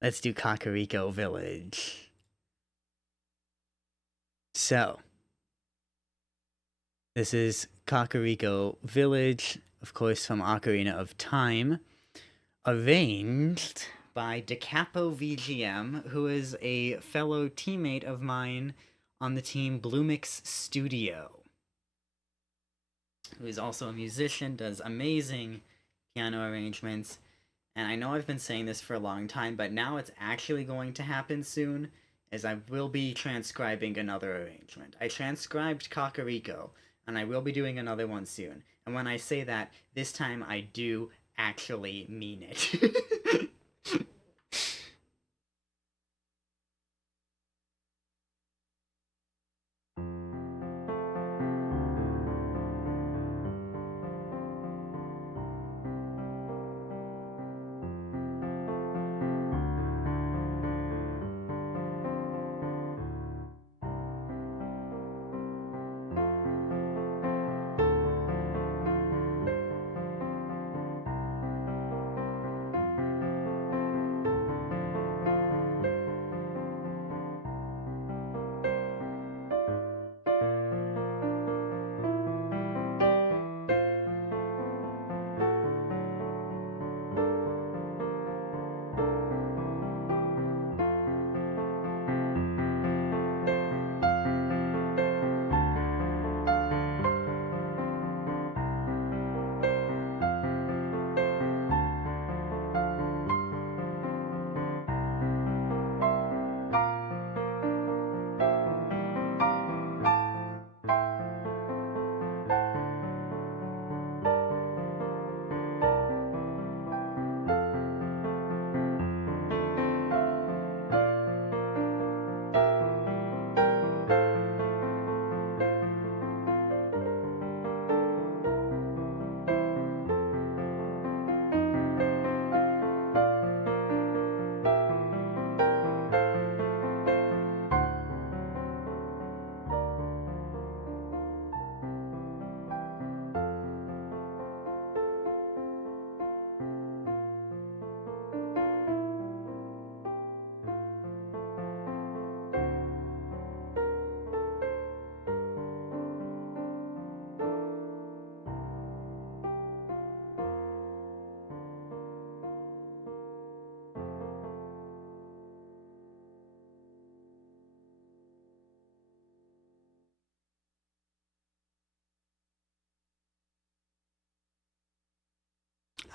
Let's do Kakariko Village. So, this is Kakariko Village, of course, from Ocarina of Time, arranged by DeCapo VGM, who is a fellow teammate of mine on the team Bluemix Studio, who is also a musician, does amazing piano arrangements. And I know I've been saying this for a long time, but now it's actually going to happen soon, as I will be transcribing another arrangement. I transcribed Kakariko, and I will be doing another one soon. And when I say that, this time I do actually mean it.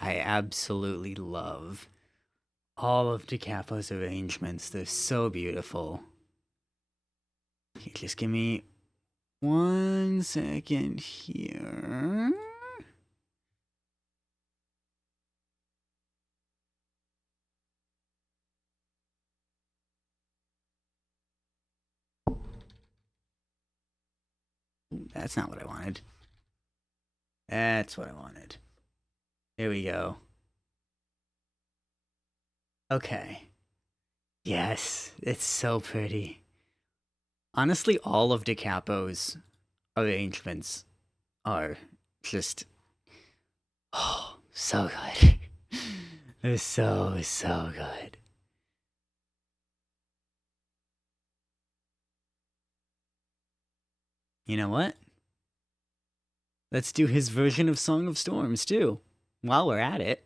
I absolutely love all of DiCapo's arrangements. They're so beautiful. Okay, just give me 1 second here. That's not what I wanted. That's what I wanted. There we go. Okay. Yes, it's so pretty. Honestly, all of DiCapo's arrangements are just oh, so good. They're so good. You know what? Let's do his version of Song of Storms too, while we're at it.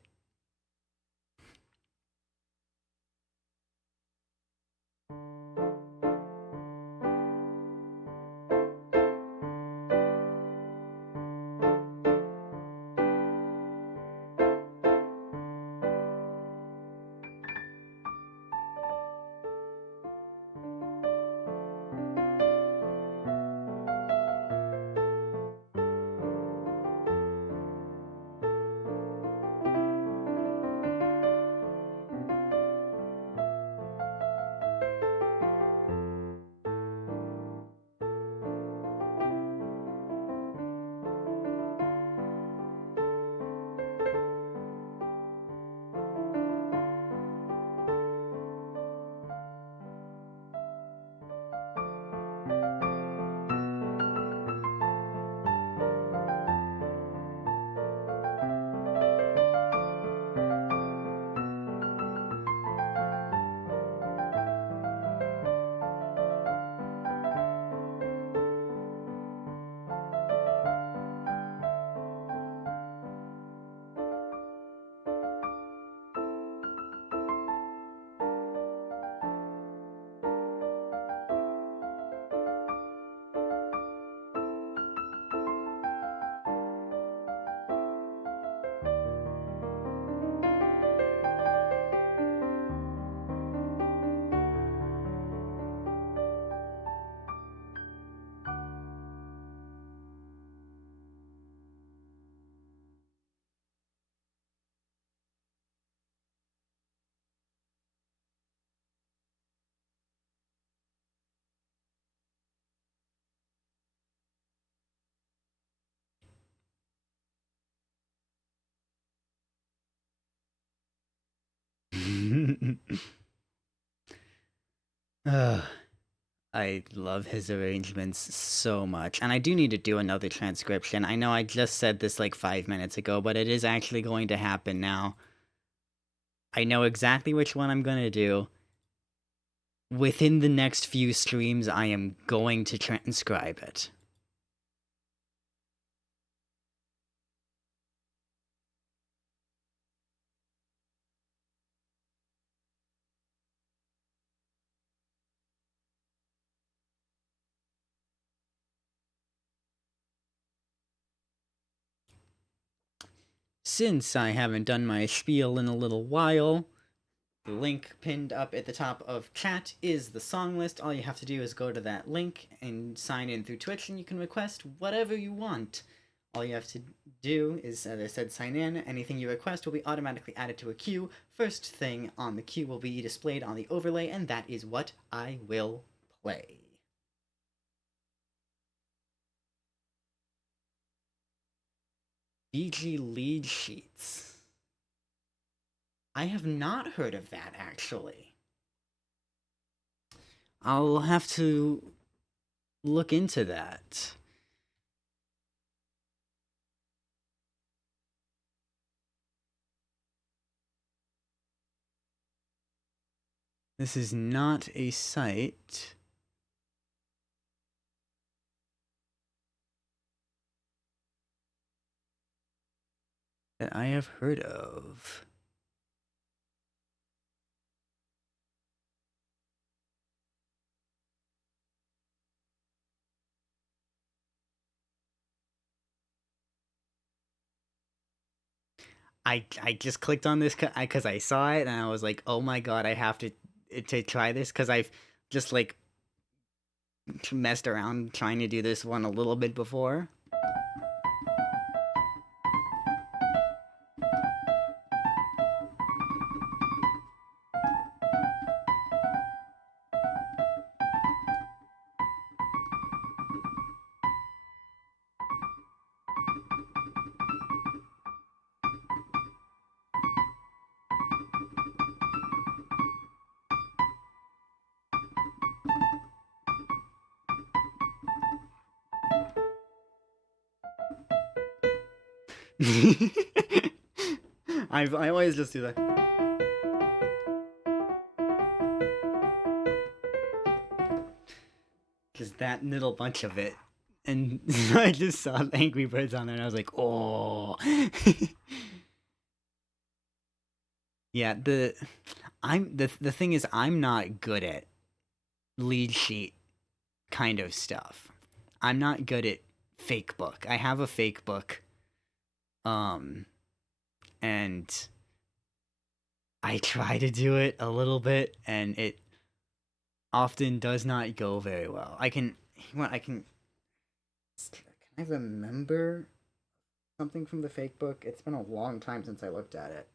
Ugh, I love his arrangements so much. And I do need to do another transcription. I know I just said this like 5 minutes ago, but it is actually going to happen now. I know exactly which one I'm going to do. Within the next few streams, I am going to transcribe it. Since I haven't done my spiel in a little while, the link pinned up at the top of chat is the song list. All you have to do is go to that link and sign in through Twitch, and you can request whatever you want. All you have to do is, as I said, sign in. Anything you request will be automatically added to a queue. First thing on the queue will be displayed on the overlay, and that is what I will play. BG lead sheets. I have not heard of that, actually. I'll have to look into that. This is not a site that I have heard of. I just clicked on this because I saw it and I was like, oh my god, I have to try this because I've just like messed around trying to do this one a little bit before. I always just do that. Just that little bunch of it. And I just saw Angry Birds on there and I was like, oh. Yeah, the thing is I'm not good at lead sheet kind of stuff. I'm not good at fake book. I have a fake book. And I try to do it a little bit and it often does not go very well. Can I remember something from the fake book? It's been a long time since I looked at it.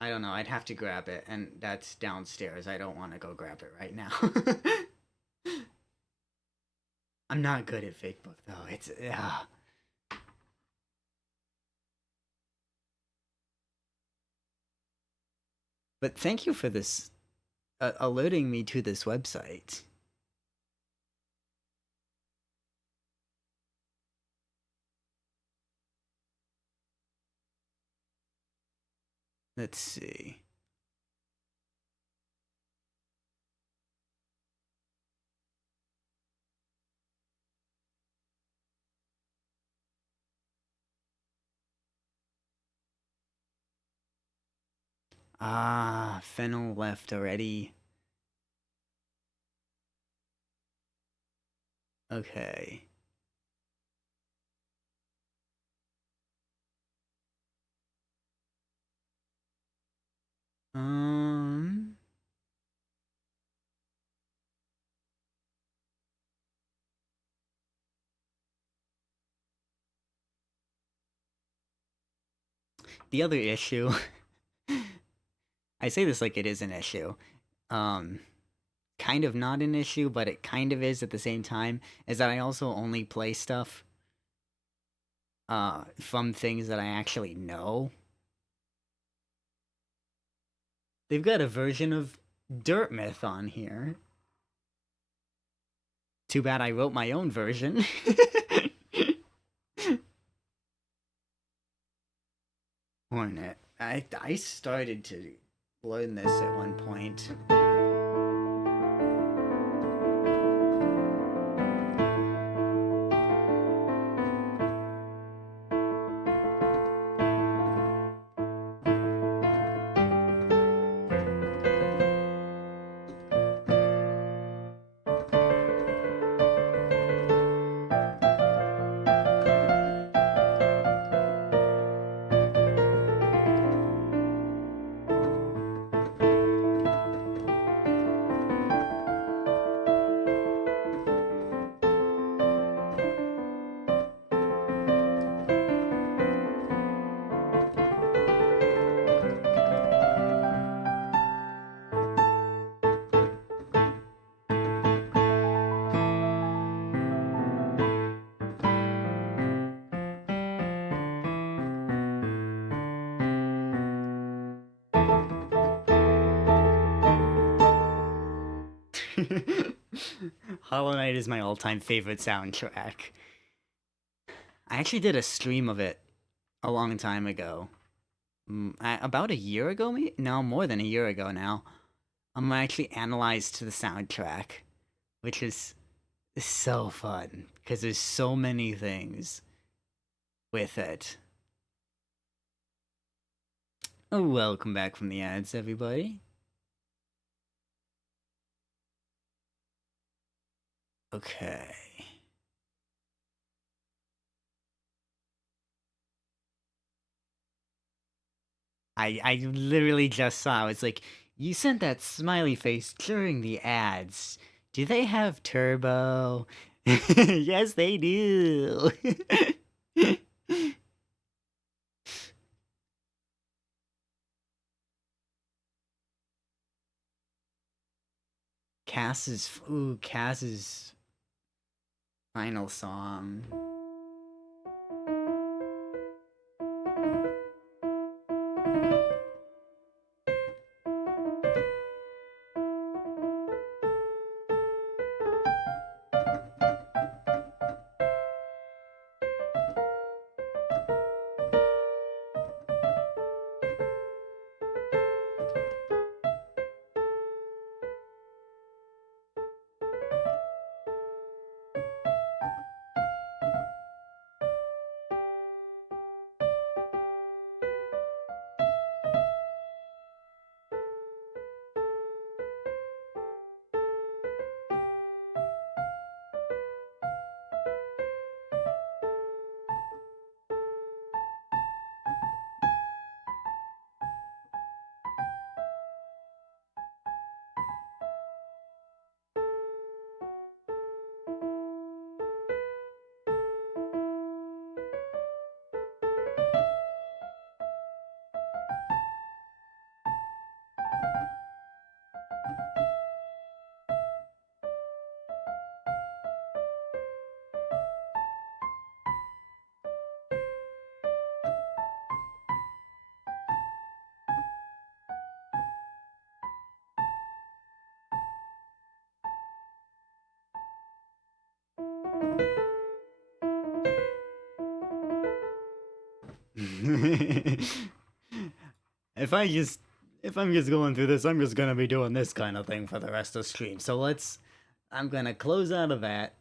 I don't know. I'd have to grab it, and that's downstairs. I don't want to go grab it right now. I'm not good at fake book though. It's But thank you for this alerting me to this website. Let's see. Ah, Fennel left already. Okay. Um. The other issue, I say this like it is an issue, um, kind of not an issue, but it kind of is at the same time, is that I also only play stuff from things that I actually know. They've got a version of Dirt Myth on here. Too bad I wrote my own version. Hornet. I started to learn this at one point. Hollow Knight is my all-time favorite soundtrack. I actually did a stream of it a long time ago. About a year ago, maybe? No, more than a year ago now. I actually analyzed the soundtrack, which is so fun because there's so many things with it. Oh, welcome back from the ads, everybody. Okay. I literally just saw. It's like, you sent that smiley face during the ads. Do they have turbo? Yes, they do. Cass's final song. if I just if I'm just going through this, I'm just gonna be doing this kind of thing for the rest of the stream. So I'm gonna close out of that.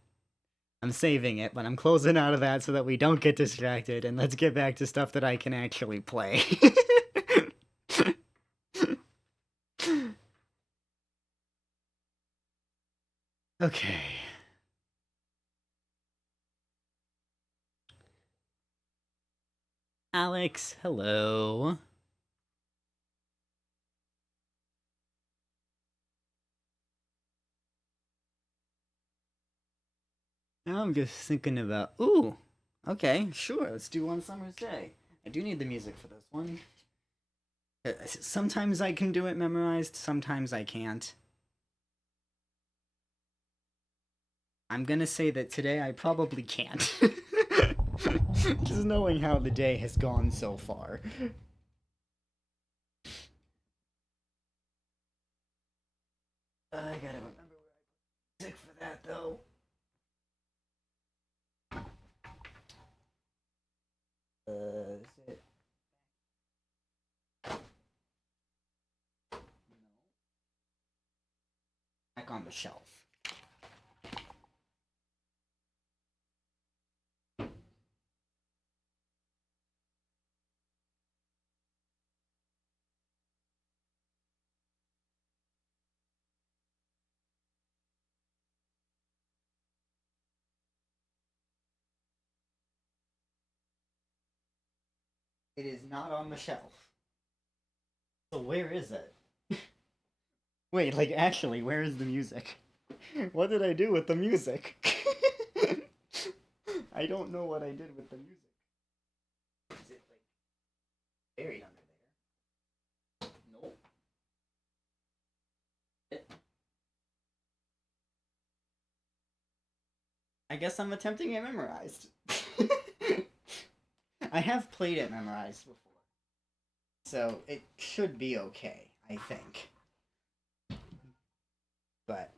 I'm saving it, but I'm closing out of that so that we don't get distracted, and let's get back to stuff that I can actually play. Okay. Alex, hello. Now I'm just thinking about. Ooh, okay, sure. Let's do One Summer's Day. I do need the music for this one. Sometimes I can do it memorized, sometimes I can't. I'm gonna say that today I probably can't. Just knowing how the day has gone so far. I gotta remember where I put music for that though. Is it? No. Back on the shelf. It is not on the shelf. So where is it? Wait, like actually, where is the music? What did I do with the music? I don't know what I did with the music. Is it like buried under there? Nope. I guess I'm attempting it memorized. I have played it memorized before. So it should be okay, I think. But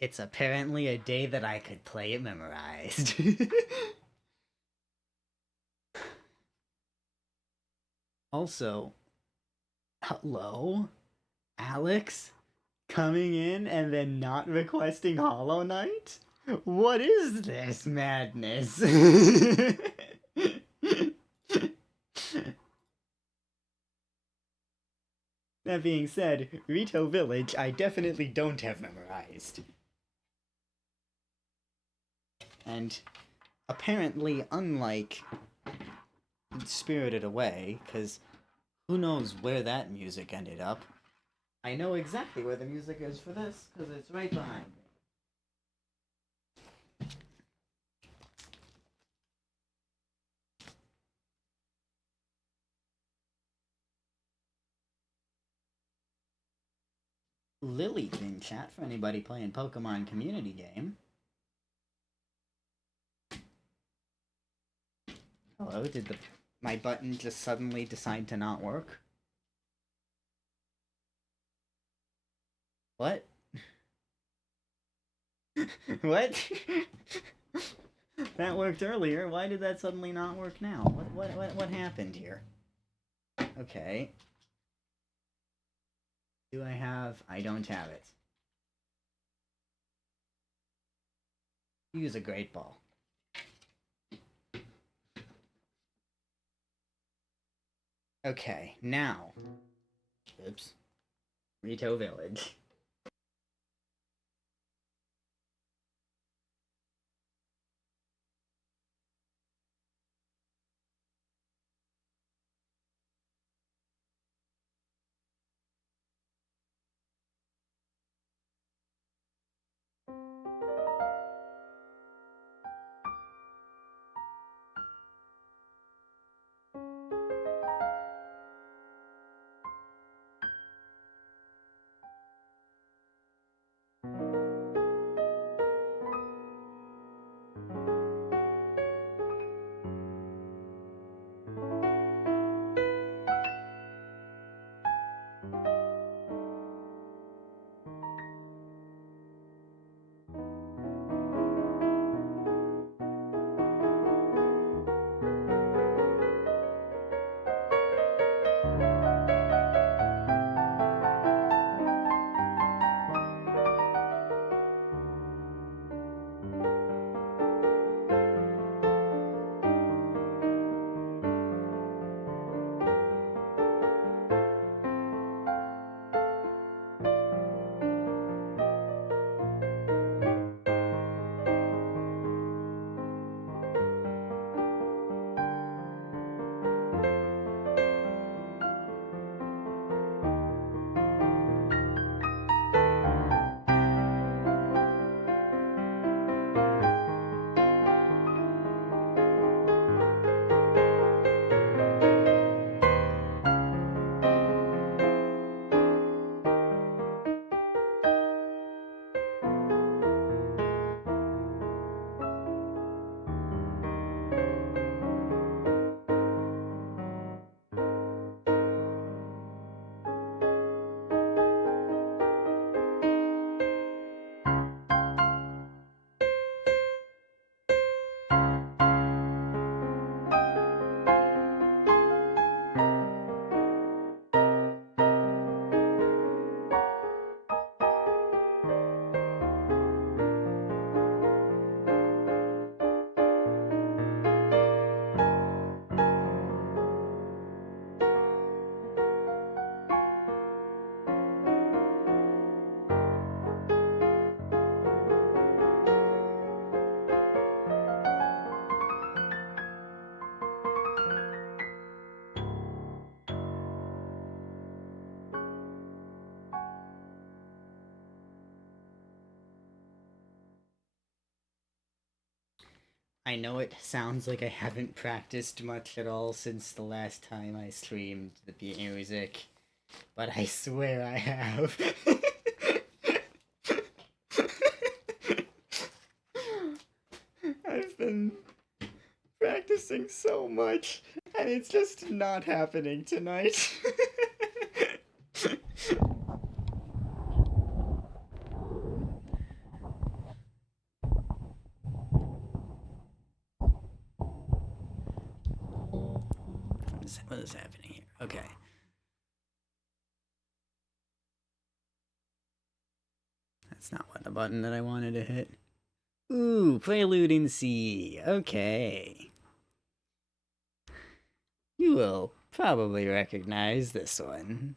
It's apparently a day that I could play it memorized. Also, hello? Alex? Coming in and then not requesting Hollow Knight? What is this madness? That being said, Rito Village I definitely don't have memorized. And apparently, unlike Spirited Away, because who knows where that music ended up, I know exactly where the music is for this, because it's right behind me. Lily's in chat for anybody playing Pokemon community game. Hello, did my button just suddenly decide to not work? What? What? That worked earlier. Why did that suddenly not work now? What happened here? Okay. Do I have? I don't have it. Use a great ball. Okay, now. Oops. Rito Village. I know it sounds like I haven't practiced much at all since the last time I streamed the music, but I swear I have. I've been practicing so much, and it's just not happening tonight. is happening here? Okay. That's not what the button that I wanted to hit. Ooh, Prelude in C. Okay. You will probably recognize this one.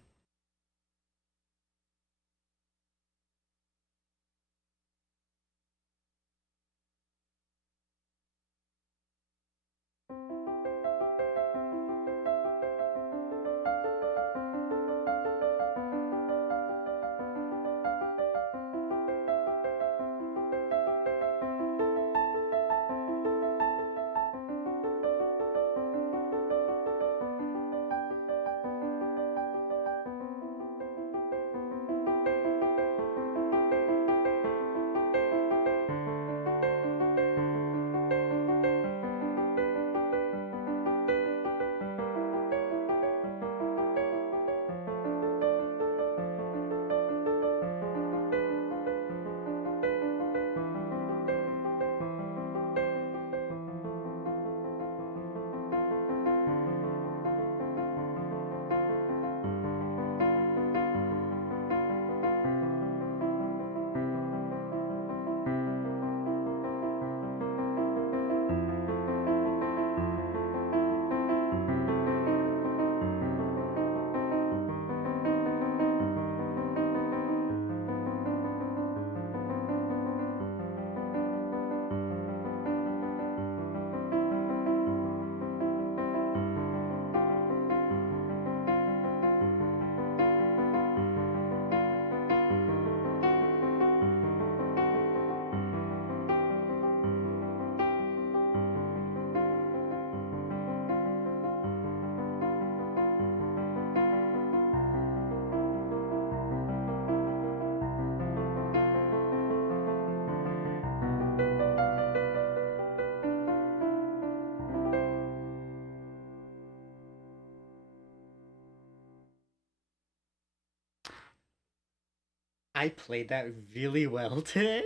I played that really well today,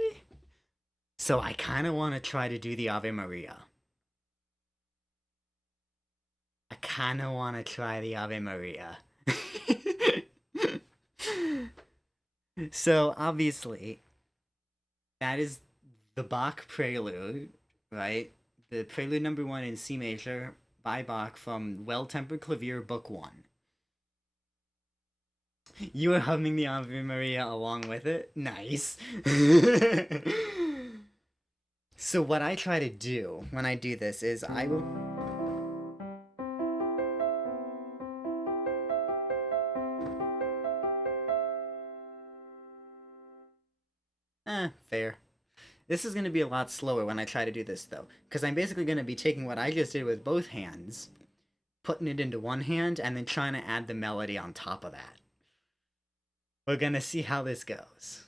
so I kind of want to try to do the Ave Maria. I kind of want to try the Ave Maria. So, obviously, that is the Bach Prelude, right? The Prelude number 1 in C major by Bach from Well Tempered Clavier, Book 1. You were humming the Ave Maria along with it? Nice. So, what I try to do when I do this is I will. Fair. This is going to be a lot slower when I try to do this, though, because I'm basically going to be taking what I just did with both hands, putting it into one hand, and then trying to add the melody on top of that. We're going to see how this goes.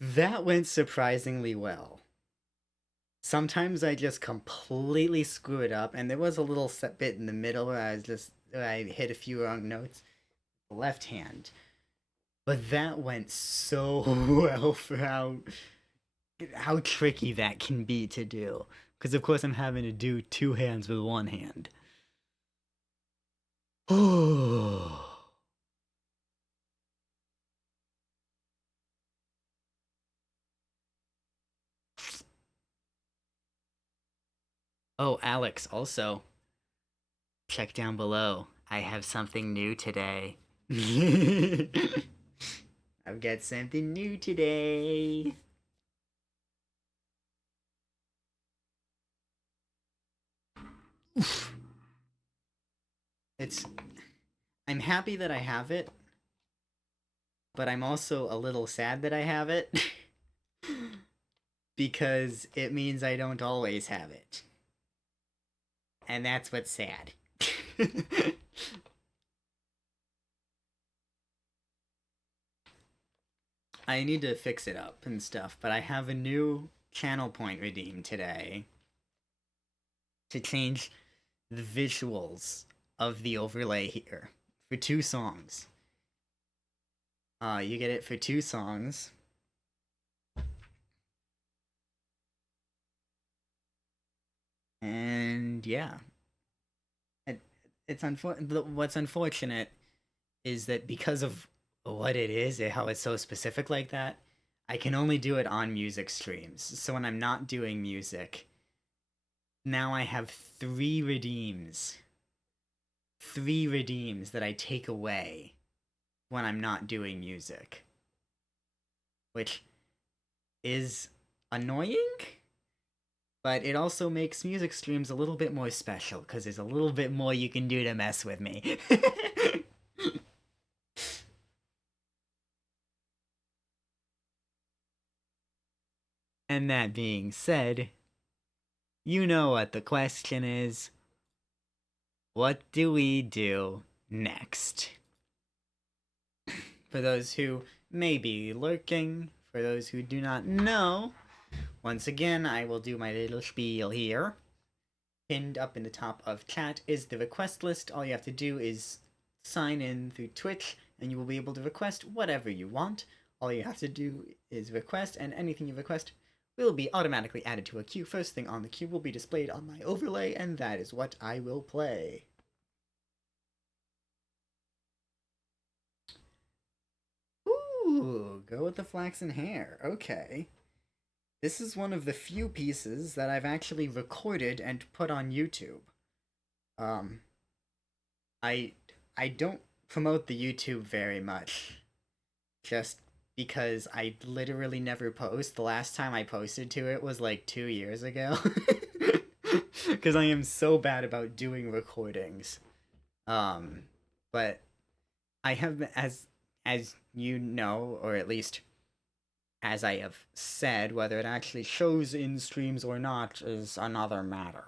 That went surprisingly well. Sometimes I just completely screw it up, and there was a little set bit in the middle where I hit a few wrong notes. Left hand. But that went so well for how tricky that can be to do. Because of course I'm having to do two hands with one hand. Oh, Alex, also check down below. I have something new today. I've got something new today. It's I'm happy that I have it, but I'm also a little sad that I have it because it means I don't always have it. And that's what's sad. I need to fix it up and stuff, but I have a new channel point redeemed today to change the visuals of the overlay here for 2 songs. You get it for 2 songs. And yeah, what's unfortunate is that because of what it is and how it's so specific like that, I can only do it on music streams. So when I'm not doing music, now I have 3 redeems. 3 redeems that I take away when I'm not doing music. Which is annoying, but it also makes music streams a little bit more special because there's a little bit more you can do to mess with me. And that being said, you know what the question is. What do we do next? For those who may be lurking, for those who do not know, once again, I will do my little spiel here. Pinned up in the top of chat is the request list. All you have to do is sign in through Twitch, and you will be able to request whatever you want. All you have to do is request, and anything you request will be automatically added to a queue. First thing on the queue will be displayed on my overlay, and that is what I will play. Ooh, go with the flaxen hair. Okay. This is one of the few pieces that I've actually recorded and put on YouTube. Um, I I don't promote the YouTube very much, just because I literally never post. The last time I posted to it was like 2 years ago. Because I am so bad about doing recordings. Um, but I have been, as you know, or at least as I have said, whether it actually shows in streams or not is another matter.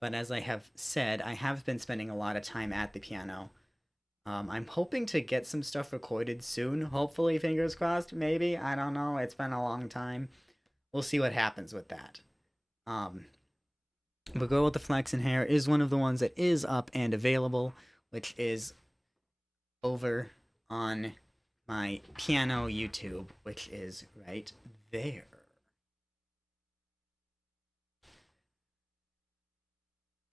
But as I have said, I have been spending a lot of time at the piano. I'm hoping to get some stuff recorded soon. Hopefully, fingers crossed, maybe. I don't know. It's been a long time. We'll see what happens with that. But Girl with the Flaxen Hair is one of the ones that is up and available, which is over on my piano YouTube, which is right there.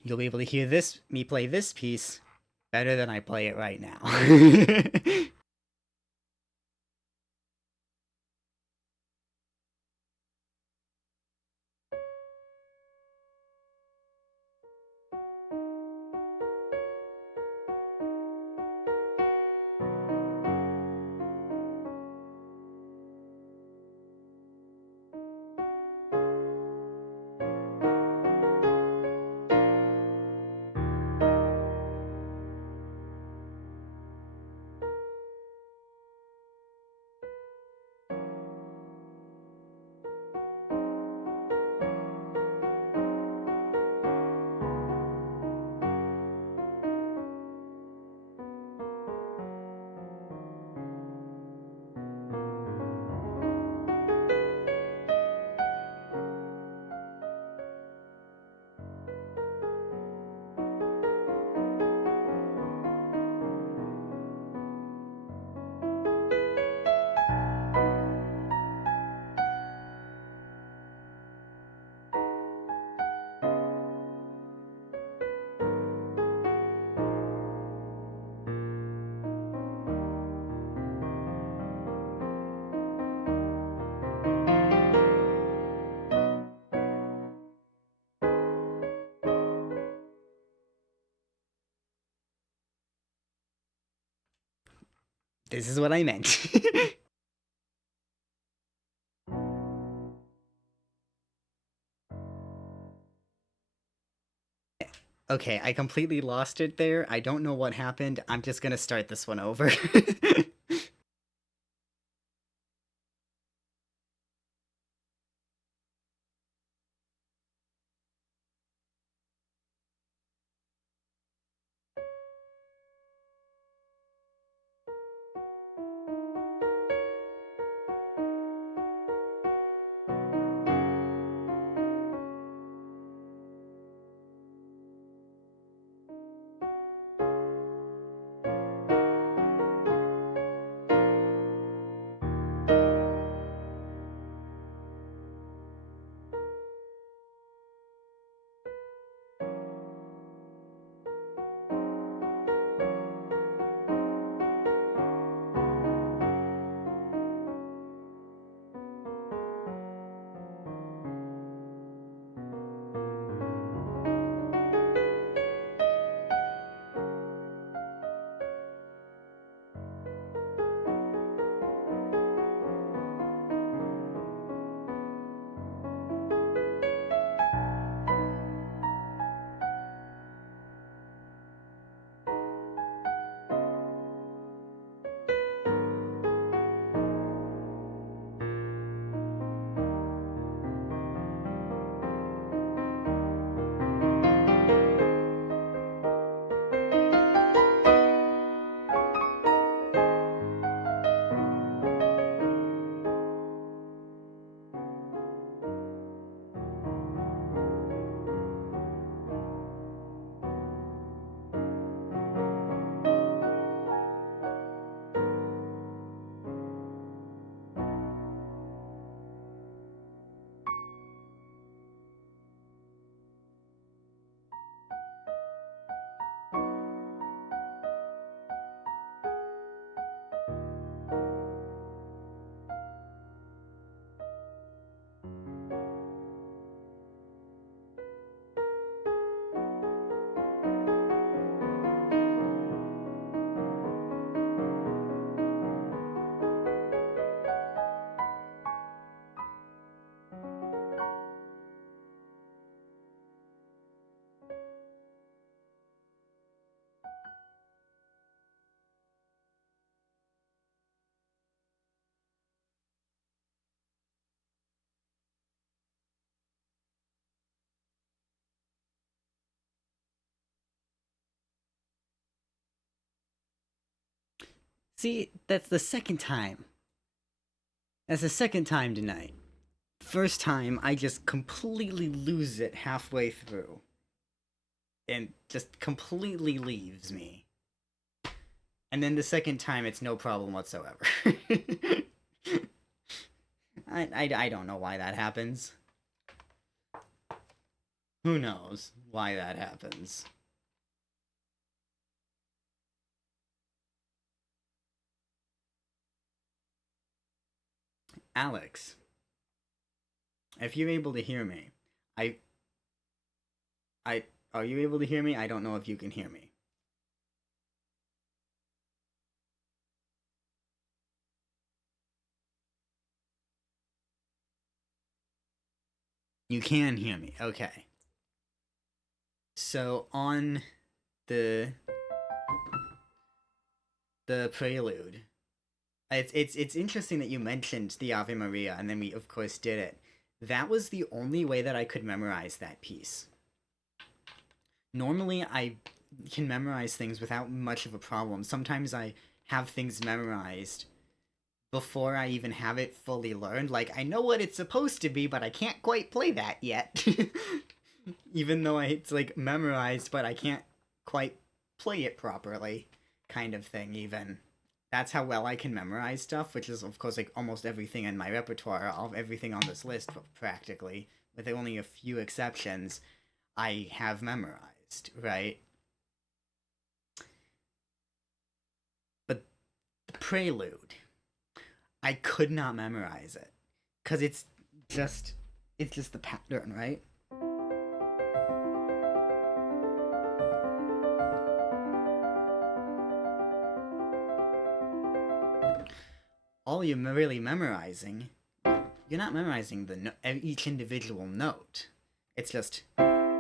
You'll be able to hear me play this piece better than I play it right now. This is what I meant. Okay, I completely lost it there. I don't know what happened. I'm just gonna start this one over. See, that's the second time. That's the second time tonight. First time, I just completely lose it halfway through. And just completely leaves me. And then the second time, it's no problem whatsoever. I don't know why that happens. Who knows why that happens? Alex, if you're able to hear me, I. I. Are you able to hear me? I don't know if you can hear me. You can hear me. Okay. So on the prelude, it's interesting that you mentioned the Ave Maria, and then we of course did it. That was the only way that I could memorize that piece. Normally, I can memorize things without much of a problem. Sometimes I have things memorized before I even have it fully learned. Like, I know what it's supposed to be, but I can't quite play that yet. Even though it's like memorized, but I can't quite play it properly, kind of thing, even. That's how well I can memorize stuff, which is, of course, like almost everything in my repertoire, of everything on this list, practically, with only a few exceptions, I have memorized, right? But the prelude, I could not memorize it because just it's just the pattern, right? all you're really memorizing, you're not memorizing each individual note. It's just, right?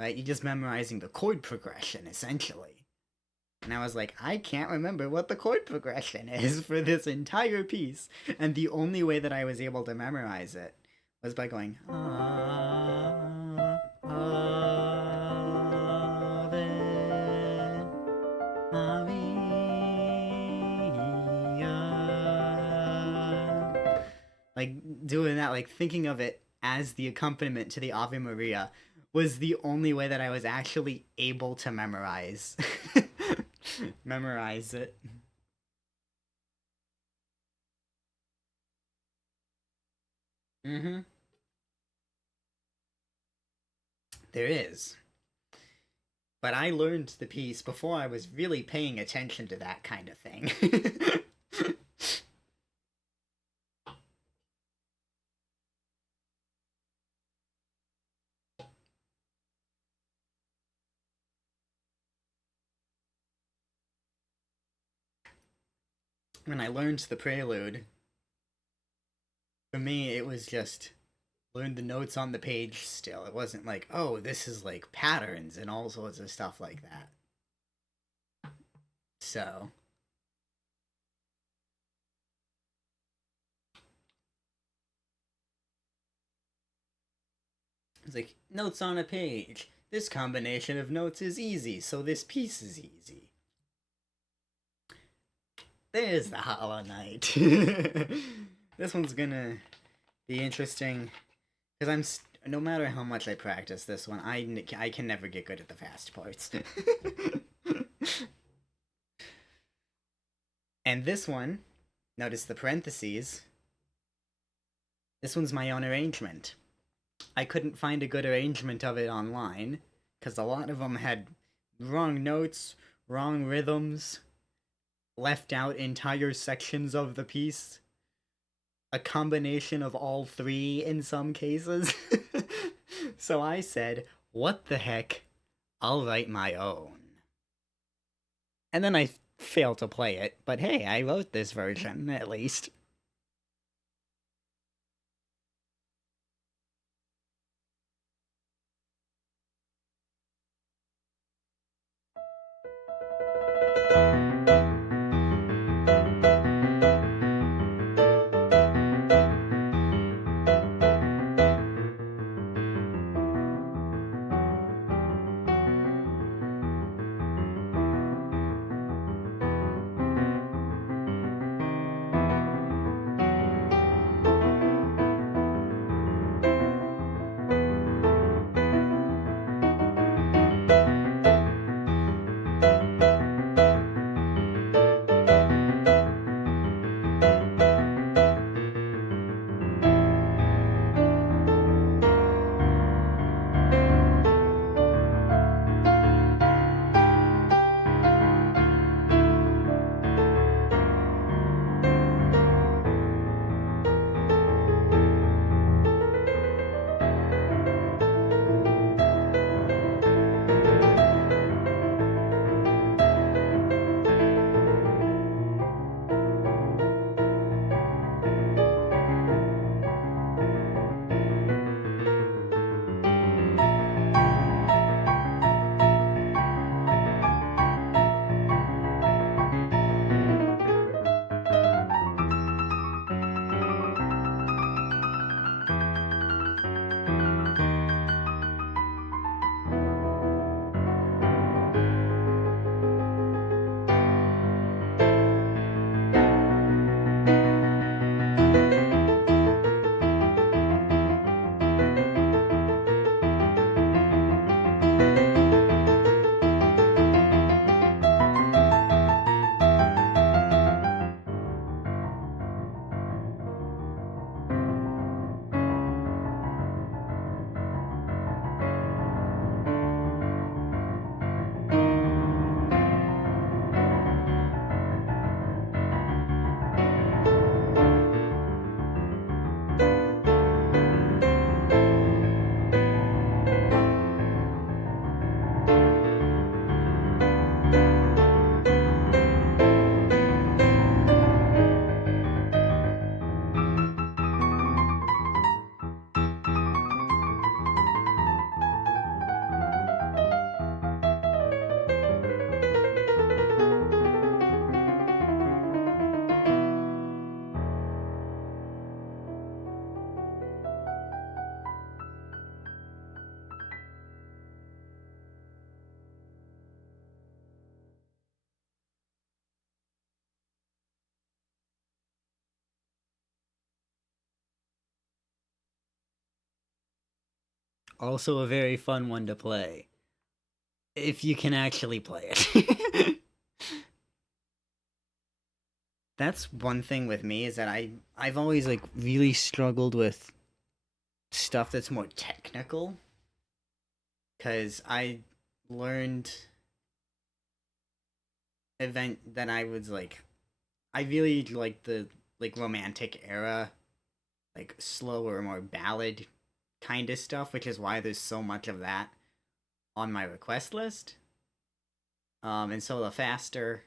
You're just memorizing the chord progression, essentially. And I was like, I can't remember what the chord progression is for this entire piece. And the only way that I was able to memorize it was by going, Ave Maria. Like, doing that, like, thinking of it as the accompaniment to the Ave Maria was the only way that I was actually able to memorize it. Mm-hmm. There is. But I learned the piece before I was really paying attention to that kind of thing. When I learned the prelude, for me it was just learn the notes on the page still. It wasn't like, oh, this is like patterns and all sorts of stuff like that. So, it's like, notes on a page. This combination of notes is easy, so this piece is easy. There's the Hollow Knight. This one's gonna be interesting because no matter how much I practice this one, I can never get good at the fast parts. And this one, notice the parentheses. This one's my own arrangement. I couldn't find a good arrangement of it online because a lot of them had wrong notes, wrong rhythms, left out entire sections of the piece, a combination of all three in some cases. So I said, what the heck, I'll write my own. And then I failed to play it, but hey, I wrote this version, at least. also a very fun one to play. If you can actually play it. That's one thing with me is that I've always like really struggled with stuff that's more technical cuz I learned event that I was like I really like the like romantic era, like slower, more ballad kind of stuff, which is why there's so much of that on my request list. And so the faster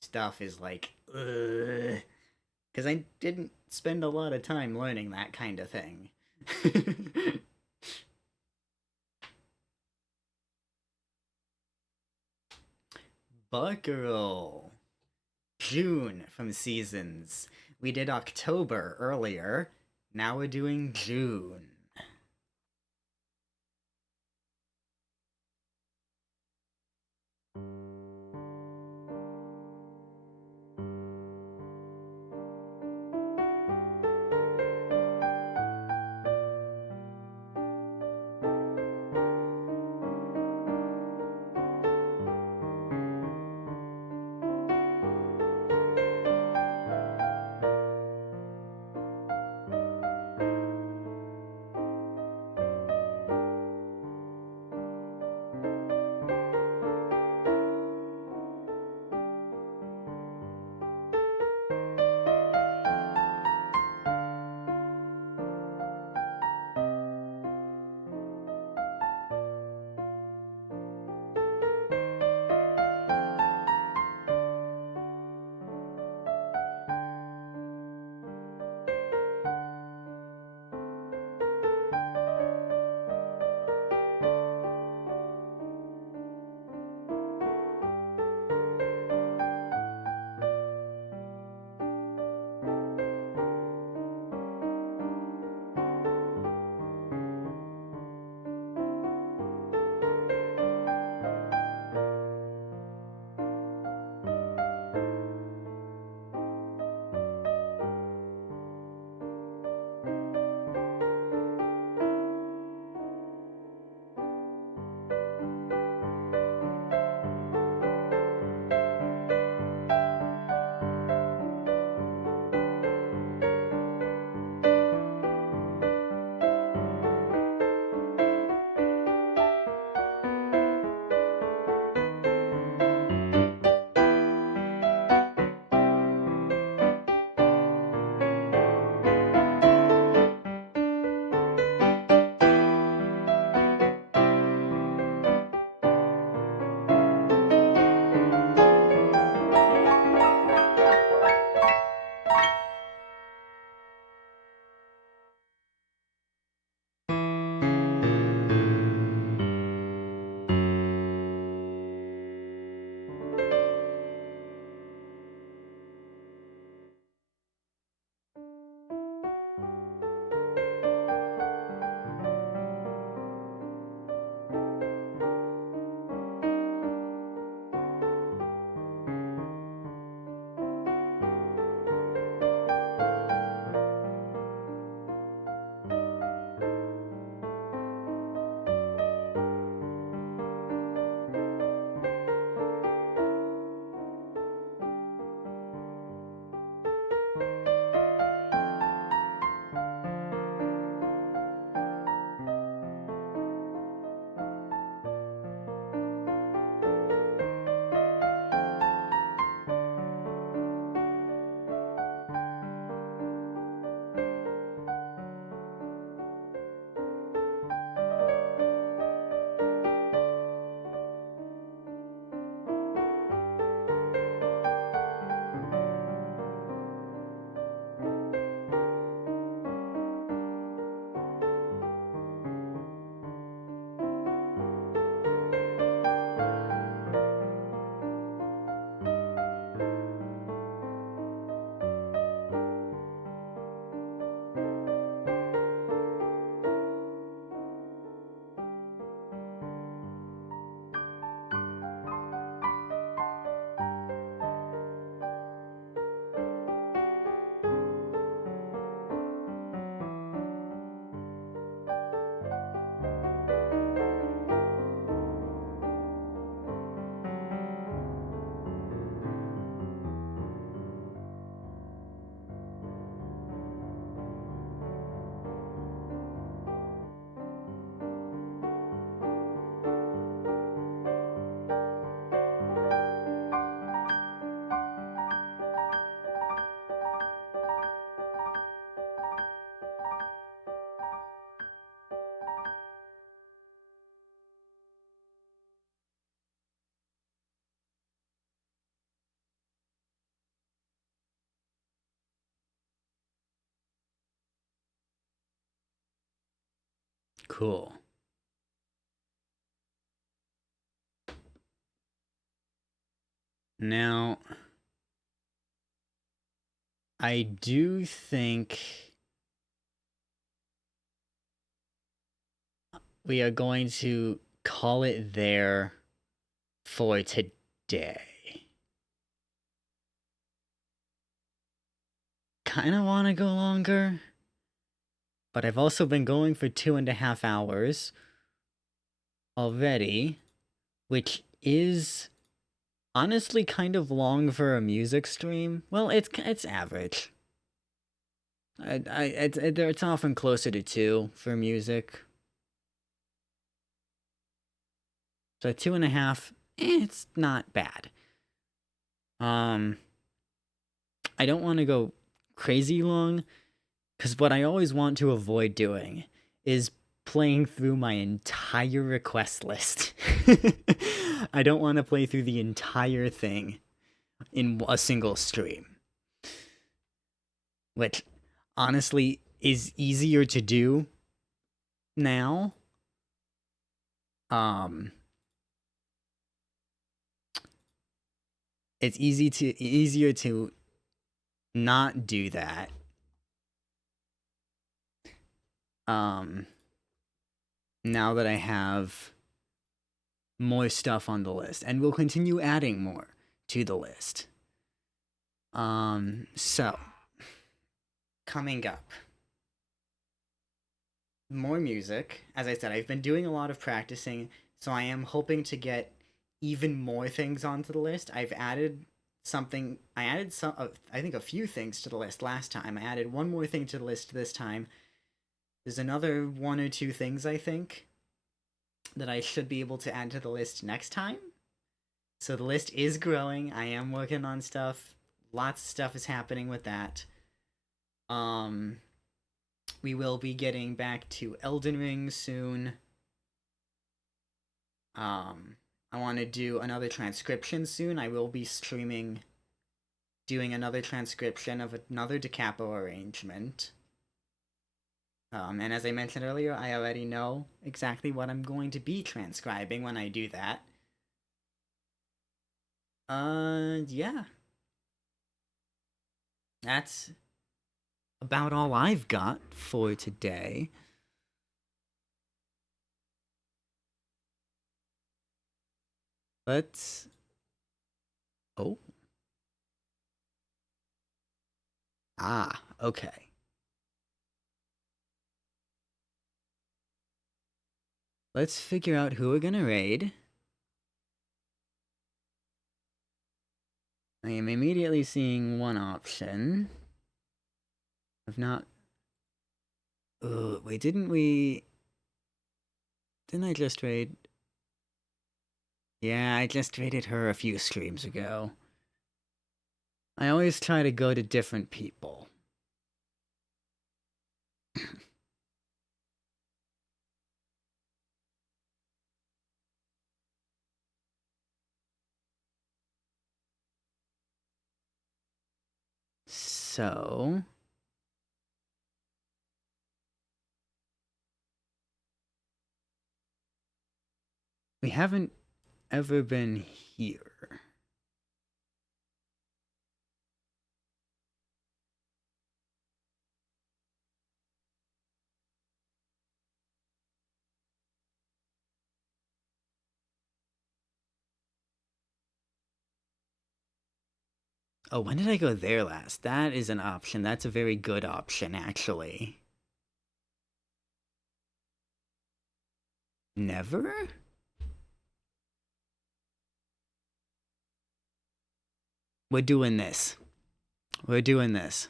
stuff is like, because I didn't spend a lot of time learning that kind of thing. Buckaroo. June from seasons. We did October earlier. Now we're doing June. Cool. Now, I do think we are going to call it there for today. Kind of want to go longer, but I've also been going for 2.5 hours already, which is honestly kind of long for a music stream. Well, it's average. It's often closer to 2 for music. So 2.5, it's not bad. I don't want to go crazy long, because what I always want to avoid doing is playing through my entire request list. I don't want to play through the entire thing in a single stream. Which, honestly, is easier to do now. It's easier to not do that. Now that I have more stuff on the list, and we'll continue adding more to the list. So, coming up, more music. As I said, I've been doing a lot of practicing, so I am hoping to get even more things onto the list. I've added something. I added I think a few things to the list last time. I added one more thing to the list this time. There's another 1 or 2 things, I think, that I should be able to add to the list next time. So the list is growing. I am working on stuff. Lots of stuff is happening with that. We will be getting back to Elden Ring soon. I want to do another transcription soon. I will be doing another transcription of another Da Capo arrangement. And as I mentioned earlier, I already know exactly what I'm going to be transcribing when I do that. Yeah. That's about all I've got for today. Let's... Oh. Ah, okay. Let's figure out who we're gonna raid. I am immediately seeing one option. I've not... wait, didn't I just raid... Yeah, I just raided her a few streams ago. I always try to go to different people. So... we haven't ever been here. Oh, when did I go there last? That is an option. That's a very good option, actually. Never? We're doing this. We're doing this.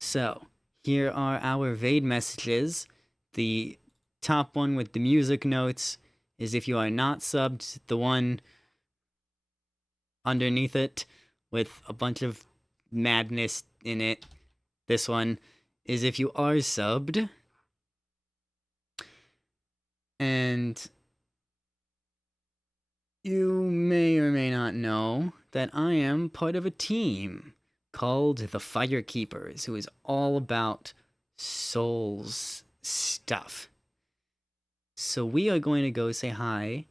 So, here are our raid messages. The top one with the music notes is if you are not subbed. The one underneath it with a bunch of madness in it. This one is if you are subbed. And you may or may not know that I am part of a team called the Firekeepers, who is all about souls stuff. So we are going to go say hi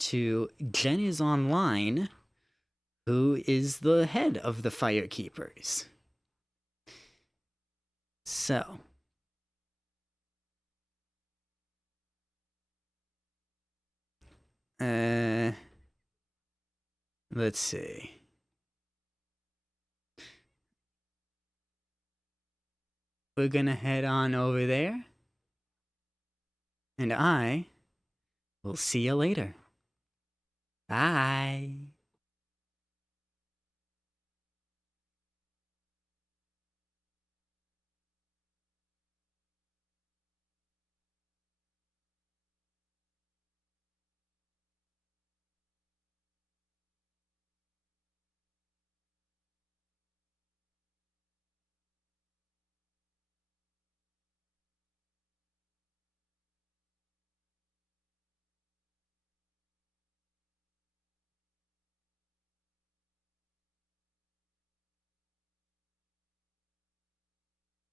to Jen is Online, who is the head of the Firekeepers. So, let's see. We're gonna head on over there, and I will see you later. Bye.